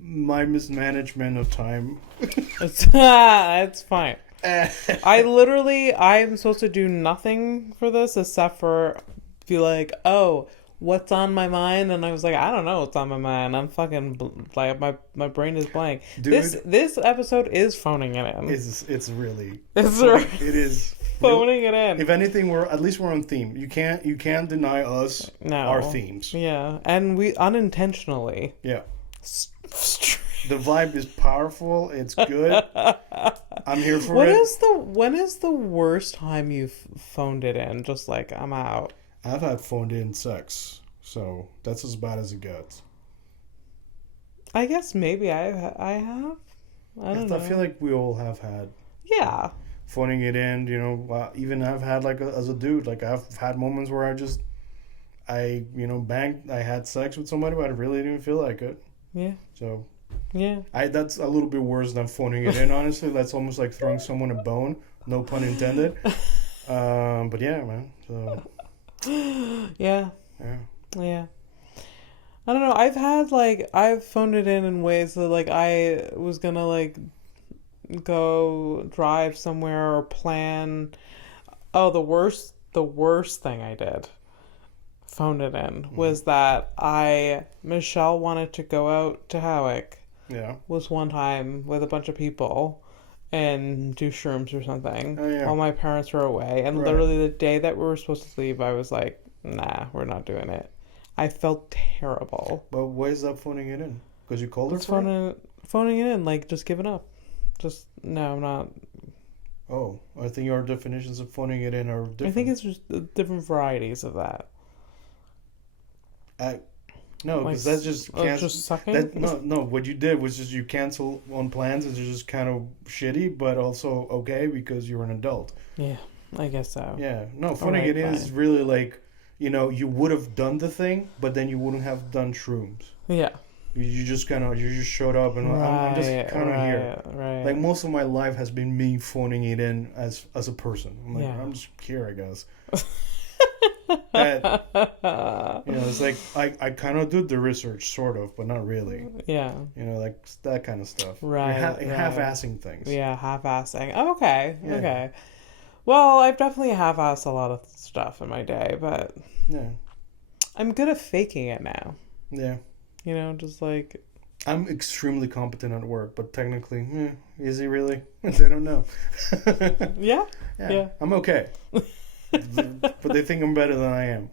my mismanagement of time. It's fine. I'm supposed to do nothing for this except for be like, oh, what's on my mind? And I was like, I don't know what's on my mind. I'm fucking like my brain is blank. Dude, this episode is phoning it in. It's really it is phoning it in. If anything, we're on theme. You can't deny us our themes. Yeah, and we unintentionally. Yeah. The vibe is powerful. It's good. I'm here for it. When is the worst time you've phoned it in? Just like, I'm out. I've had phoned in sex, so that's as bad as it gets. I guess maybe I have. I don't know. I feel like we all have had. Yeah. Phoning it in, even I've had, like, as a dude, like, I've had moments where I banged, I had sex with somebody, but I really didn't feel like it. Yeah. So. Yeah. That's a little bit worse than phoning it in, honestly. That's almost like throwing someone a bone. No pun intended. But yeah, man. So. Yeah. Yeah. Yeah. I don't know. I've phoned it in ways that, like, I was gonna, like, go drive somewhere or plan. Oh, the worst thing I did, phoned it in, was that Michelle wanted to go out to Howick. Yeah. Was one time with a bunch of people and do shrooms or something. Oh, yeah. While my parents were away. And literally the day that we were supposed to leave, I was like, nah, we're not doing it. I felt terrible. But why is that phoning it in? Because you called her for it? Phoning it in, like, just giving up. Just, no, I'm not. Oh, I think our definitions of phoning it in are different. I think it's just different varieties of that. No, because that's just cancel. Just sucking? No. What you did was just you cancel on plans, and it's just kind of shitty, but also okay because you're an adult. Yeah, I guess so. Yeah, no, phoning it in is really like, you would have done the thing, but then you wouldn't have done shrooms. Yeah. You just showed up, and I'm just kind of here. Right. Like, most of my life has been me phoning it in as a person. I'm like, yeah. I'm just here, I guess. That, it's like I kind of do the research, sort of, but not really. Yeah. Like that kind of stuff. Right. You're half-assing things. Yeah, half-assing. Oh, okay. Yeah. Okay. Well, I've definitely half-assed a lot of stuff in my day, but yeah, I'm good at faking it now. Yeah. Just like, I'm extremely competent at work, but technically, is he really? I don't know. Yeah. I'm okay. But they think I'm better than I am.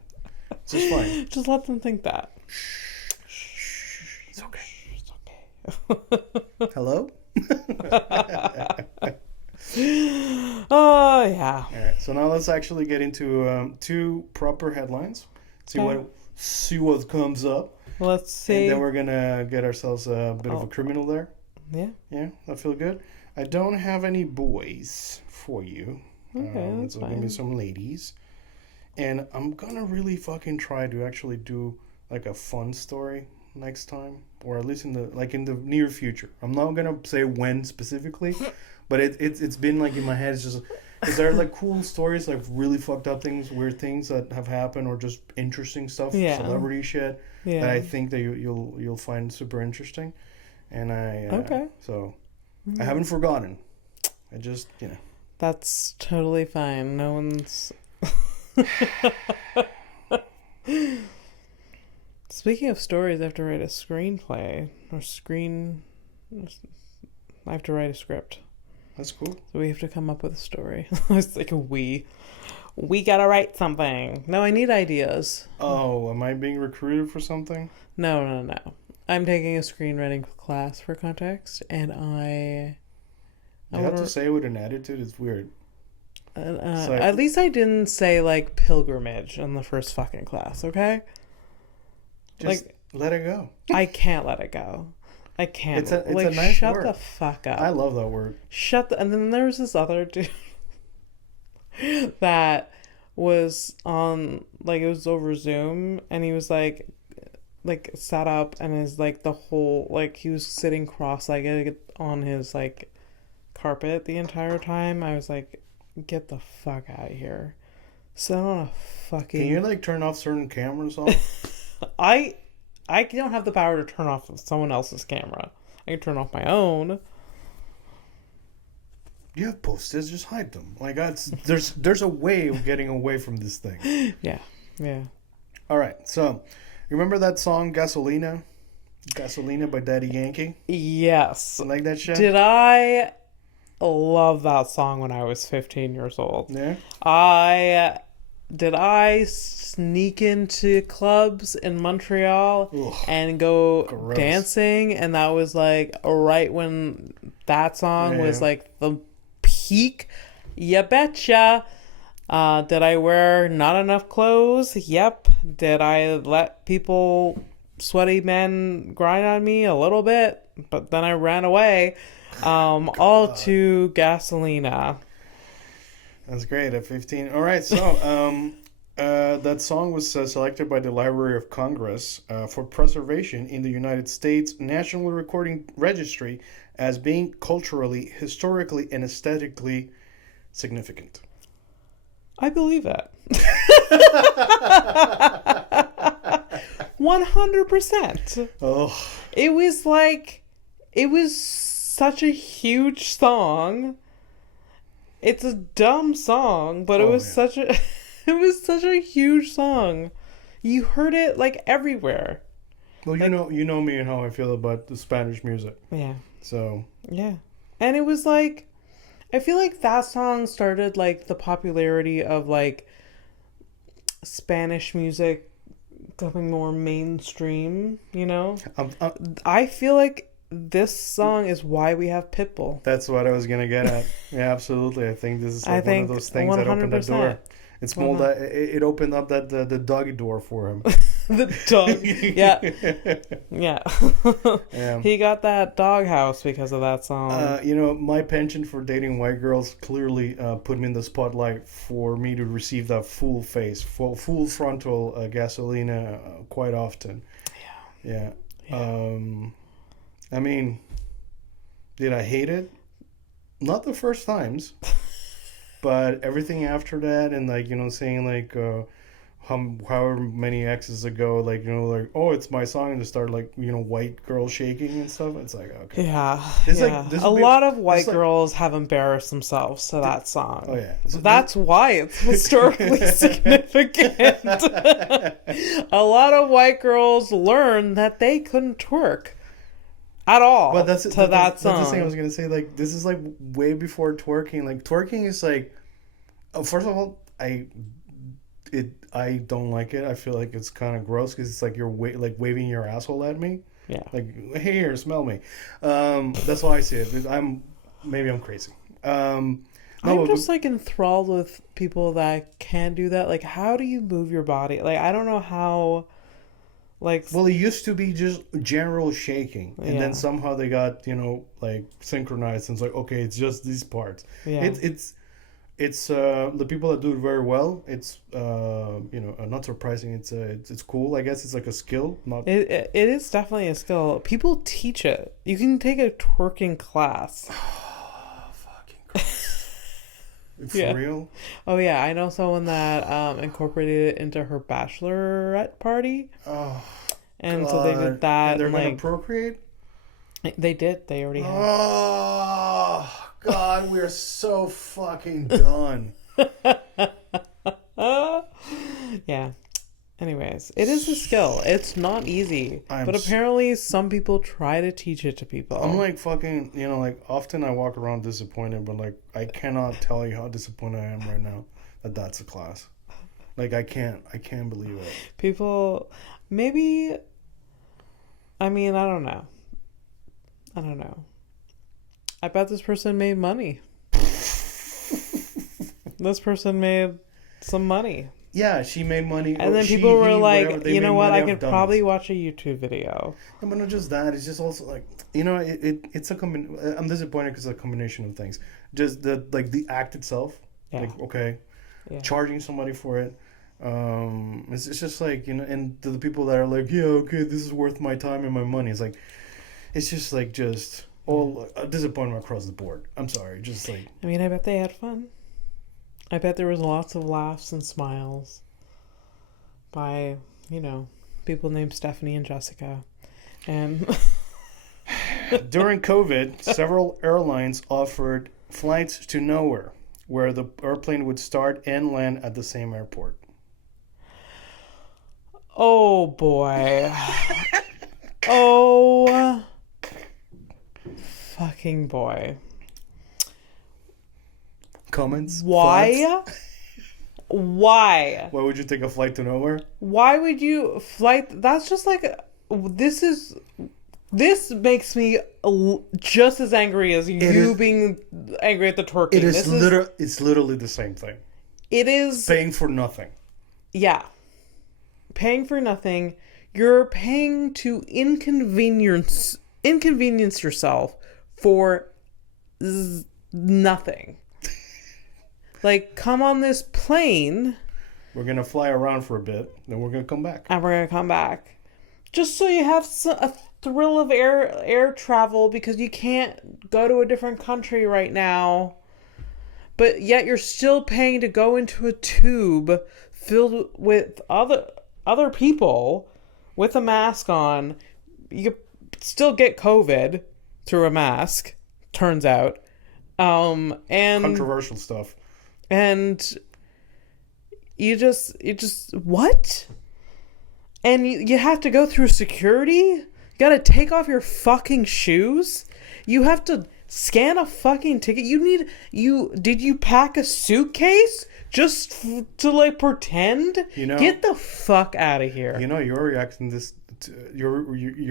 It's just fine. Just let them think that. It's okay. It's okay. Hello? Oh, yeah. All right. So now let's actually get into two proper headlines. See what comes up. Let's see. And then we're gonna get ourselves a bit of a criminal there. Yeah. Yeah, that feel good. I don't have any boys for you. Okay, that's It's gonna be fine. some ladies, and I'm gonna really fucking try to actually do like a fun story next time, or at least in the near future. I'm not gonna say when specifically, but it's been like in my head. It's just is there like cool stories, like really fucked up things, weird things that have happened, or just interesting stuff, Yeah. celebrity shit that I Yeah. think that you'll find super interesting, and Okay. so I Mm. haven't forgotten. I just That's totally fine. No one's. Speaking of stories, I have to write a screenplay or screen. I have to write a script, that's cool. so we have to come up with a story. It's like a we gotta write something. No, I need ideas. Oh, am I being recruited for something? No, no, no. I'm taking a screenwriting class for context, and I You have want to to. say it with an attitude. It's weird. So At least I didn't say like pilgrimage in the first fucking class. Okay, just like let it go. I can't let it go. I can't. It's a Like, nice shut the word. fuck I up. love that word. Shut the. And then there was this other dude that was on, like, it was over Zoom, and he was like sat up, and is like the whole, like, he was sitting cross-legged on his like carpet the entire time. I was like, get the fuck out of here. Sit on a Can you fucking. like turn off certain cameras off? I I don't have the power to turn off someone else's camera. I can turn off my own. You have post-its, just hide them. Like there's a way of getting away from this thing. Yeah, yeah. All right, so you remember that song Gasolina? Gasolina by Daddy Yankee? Yes. You like that shit? Did I love that song when I was 15 years old? Yeah. I sneak into clubs in Montreal Ugh, and go gross. dancing, and that was like right when that song was Yeah. like the peak. You betcha. Did I wear not enough clothes? Yep. Did I let people, sweaty men, grind on me a little bit? But then I ran away. All to Gasolina. That's great at 15. All right, so that song was selected by the Library of Congress for preservation in the United States National Recording Registry as being culturally, historically, and aesthetically significant. I believe that. 100%. Oh, It was like, it was such a huge song. It's a dumb song, but it oh was yeah. such a it was such a huge song. You heard it like everywhere. Well, Like, you know me and how I feel about the Spanish music. yeah. So Yeah. And it was like, I feel like that song started like the popularity of like Spanish music becoming more mainstream, you know? I'm I feel like this song is why we have Pitbull. that's what I was gonna get at. Yeah, absolutely. I think this is I like one of think those things that opened the door. 100%. It's more that it opened up that the doggy door for him. The dog. Yeah. Yeah. Yeah. He got that doghouse because of that song. You know, my penchant for dating white girls clearly put me in the spotlight for me to receive that full face, full frontal Gasolina quite often. Yeah. I mean, did I hate it? Not the first times, but everything after that, and like saying like however many exes ago, like like, oh, it's my song, and to start like white girl shaking and stuff. It's like, okay, Yeah. It's like- Yeah. this A would be- lot of white this like- girls have embarrassed themselves to that song. oh yeah. So That's why it's historically significant. A lot of white girls learned that they couldn't twerk at all But that's to that, that that's the thing I song. was gonna say. Like, this is like way before twerking. Like, twerking is like, first of all, I don't like it. I feel like it's kind of gross because it's like you're like waving your asshole at me. Yeah. Like, hey, here, smell me. That's how I see it. Maybe I'm crazy. No, I'm just like enthralled with people that can do that. Like, how do you move your body? Like, I don't know how. Like, well, it used to be just general shaking, and Yeah. then somehow they got like synchronized, and it's like, okay, it's just these parts. yeah. It's it's the people that do it very well. It's not surprising. It's cool. I guess it's like a skill. Not It is definitely a skill. People teach it. You can take a twerking class. fucking Christ. For Yeah. real. Oh yeah, I know someone that incorporated it into her bachelorette party, Oh and so they God. did that. And they're And, gonna like procreate. they did. They already have. Oh God, we're so fucking done. Yeah. Anyways, it is a skill. It's not easy, I'm but apparently some people try to teach it to people. I'm like fucking, like often I walk around disappointed, but like I cannot tell you how disappointed I am right now that that's a class. Like I can't believe it. People, maybe. I mean, I don't know. I don't know. I bet this person made money. This person made some money. Yeah, she made money. And then she, people were he, like, whatever, they you know made what? money I off could dummies. probably watch a YouTube video. No, but not just that. It's just also like, it's a combination. I'm disappointed because it's a combination of things. Just the act itself. Yeah. Like, okay, Yeah. charging somebody for it. It's just like, and to the people that are like, yeah, okay, this is worth my time and my money. It's like, it's just like all a disappointment across the board. I'm sorry, just like. I mean, I bet they had fun. I bet there was lots of laughs and smiles by, people named Stephanie and Jessica. And During COVID, several airlines offered flights to nowhere, where the airplane would start and land at the same airport. oh boy. Oh fucking boy. Comments? Why? Thoughts? Why? Why would you take a flight to nowhere? Why would you flight? That's just like, this makes me just as angry as you being angry at the twerking. It's literally the same thing. It is. Paying for nothing. Yeah. Paying for nothing. You're paying to inconvenience yourself for nothing. Like, come on this plane. We're going to fly around for a bit, then we're going to come back. And we're going to come back. Just so you have a thrill of air travel, because you can't go to a different country right now. But yet you're still paying to go into a tube filled with other people with a mask on. You still get COVID through a mask, turns out. And Controversial stuff. And you just what? And you have to go through security? You gotta take off your fucking shoes? You have to scan a fucking ticket? Did you pack a suitcase just to like pretend? Get the fuck out of here. You're reacting you're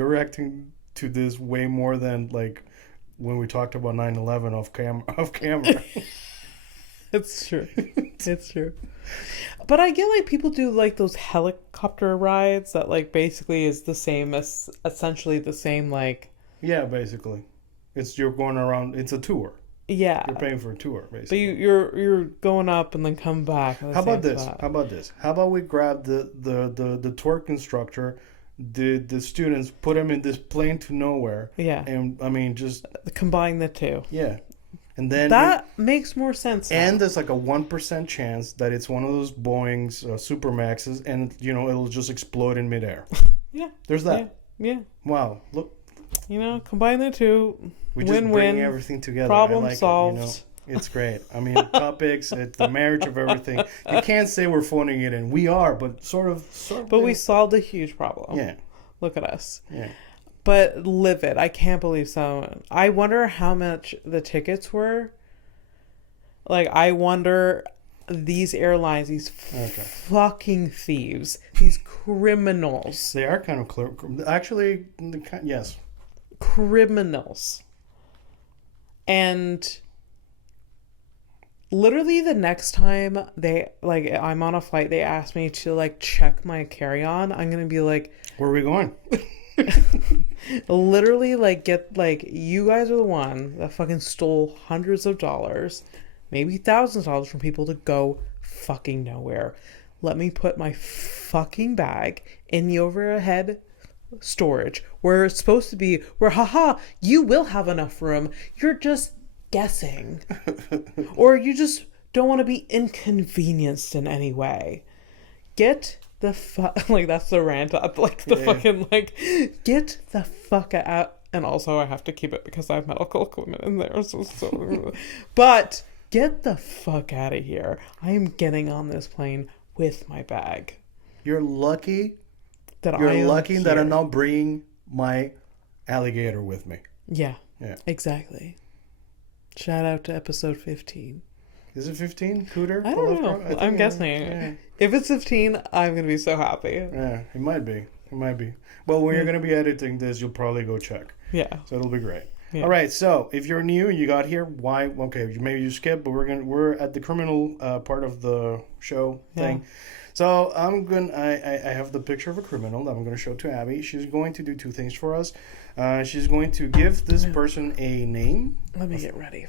reacting to this way more than like when we talked about 9/11 off camera. It's true. It's true. But I get like people do like those helicopter rides that like basically is the same as essentially the same like. Yeah, basically, you're going around. It's a tour. Yeah. You're paying for a tour, basically. But you're going up and then come back. How about this? How about we grab the twerk instructor, the students, put them in this plane to nowhere. Yeah. And I mean, just combine the two. Yeah. And then that makes more sense now. And there's like a 1% chance that it's one of those Boeing's Supermaxes, and it'll just explode in midair. Yeah. There's that. Yeah. Wow. Look. Combine the two. We just bring everything together. Problem solved. It's great. I mean, topics, it's the marriage of everything. You can't say we're phoning it in. We are, but sort of. But we solved a huge problem. Yeah. Look at us. Yeah. But livid. I can't believe so. I wonder how much the tickets were. Like, I wonder these airlines, these fucking thieves, these criminals. They are kind of clear. Actually, yes. Criminals. And literally the next time I'm on a flight, they ask me to like check my carry-on, I'm gonna be like, where are we going? Literally, like, get like, you guys are the one that fucking stole hundreds of dollars. maybe thousands of dollars from people to go fucking nowhere. Let me put my fucking bag in the overhead storage where it's supposed to be, where haha, you will have enough room. You're just guessing. Or you just don't want to be inconvenienced in any way. Get the fuck, like, that's the rant, like, the fucking, like, get the fuck out. And also I have to keep it because I have medical equipment in there, so but get the fuck out of here. I am getting on this plane with my bag. You're lucky that I'm not bringing my alligator with me. Yeah, exactly. Shout out to episode 15. Is it 15? Cooter? I don't know. I'm guessing. Yeah. If it's 15, I'm going to be so happy. Yeah, it might be. Well, when you're going to be editing this, you'll probably go check. Yeah. So it'll be great. Yeah. All right. So if you're new and you got here, why? Okay, maybe you skipped, but we're at the criminal part of the show thing. So I have the picture of a criminal that I'm going to show to Abby. She's going to do two things for us. She's going to give this person a name. Let me get ready.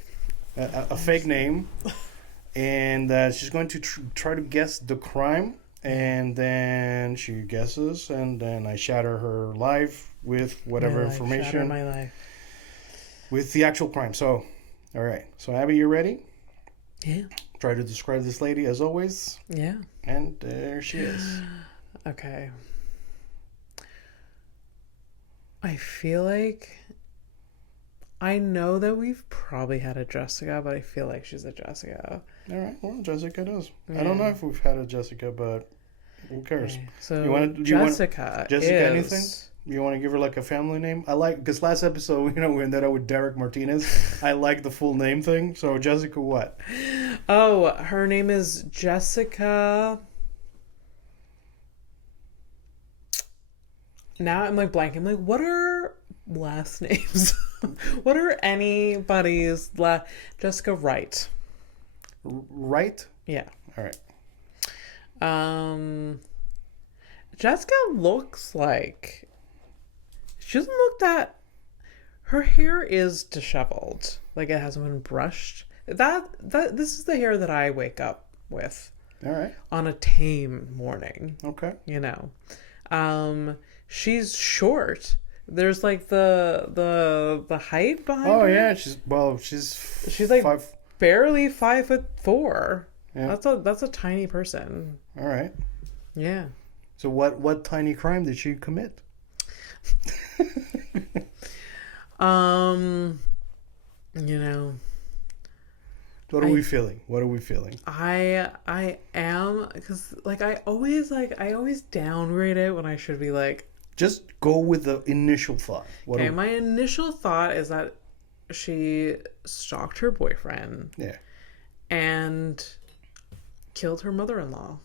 A fake name. And she's going to try to guess the crime. And then she guesses. And then I shatter her life with whatever information. Shatter my life. With the actual crime. So, all right. So, Abby, you ready? Yeah. Try to describe this lady as always. Yeah. And there she is. Okay. I feel like I know that we've probably had a Jessica, but I feel like she's a Jessica. All right. Well, Jessica does. Yeah. I don't know if we've had a Jessica, but who cares? Okay. So Jessica anything? You want to give her like a family name? I like, because last episode, we ended up with Derek Martinez. I like the full name thing. So Jessica what? Oh, her name is Jessica. Now I'm like blank. I'm like, what are last names? What are anybody's Jessica Wright. Right? Yeah. All right. Jessica looks like she doesn't look that. Her hair is disheveled, like it hasn't been brushed. This is the hair that I wake up with. All right. On a tame morning. Okay. She's short. There's like the height behind her. Oh yeah, she's like five. Barely 5'4". Yeah. That's a tiny person. All right. Yeah. So what tiny crime did she commit? What are we feeling? I am, because like I always downgrade it when I should be like, just go with the initial thought. My initial thought is that she stalked her boyfriend. Yeah. And killed her mother-in-law.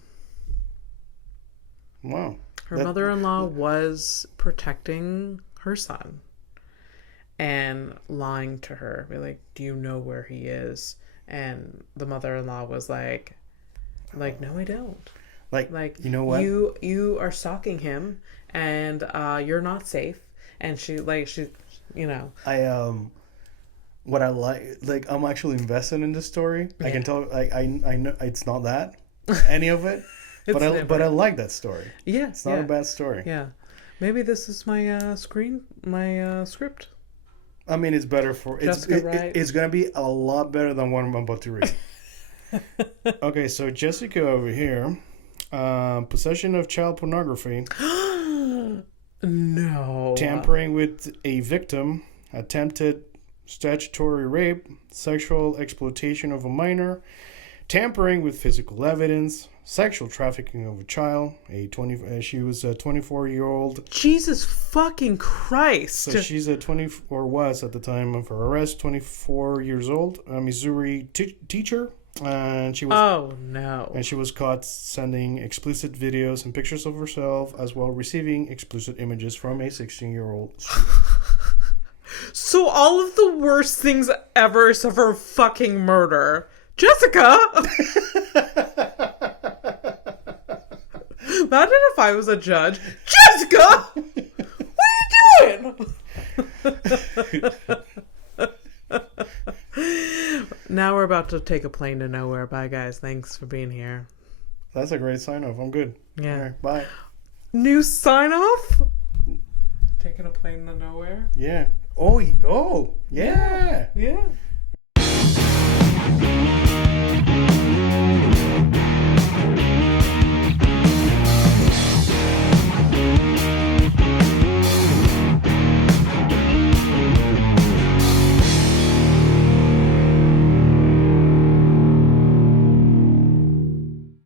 Wow. Her mother-in-law was protecting her son and lying to her. Be like, do you know where he is? And the mother-in-law was like, no, I don't. Like, you know what? You are stalking him, and you're not safe. And she. What I like, I'm actually invested in this story. Yeah. I can tell. I know it's not that any of it, but I like that story. Yeah, it's not a bad story. Yeah, maybe this is my script. I mean, it's better for it's gonna be a lot better than what I'm about to read. Okay, so Jessica over here, possession of child pornography, no, tampering with a victim, attempted statutory rape, sexual exploitation of a minor, tampering with physical evidence, sexual trafficking of a child. She was a 24-year-old. Jesus fucking Christ! So she's was at the time of her arrest, 24 years old, a Missouri teacher, and she was. Oh no! And she was caught sending explicit videos and pictures of herself, as well receiving explicit images from a 16-year-old. So all of the worst things ever, except for fucking murder. Jessica! Imagine if I was a judge. Jessica! What are you doing? Now we're about to take a plane to nowhere. Bye, guys. Thanks for being here. That's a great sign off. I'm good. Yeah. All right, bye. New sign off? Taking a plane to nowhere? Yeah. Oh, yeah. Yeah.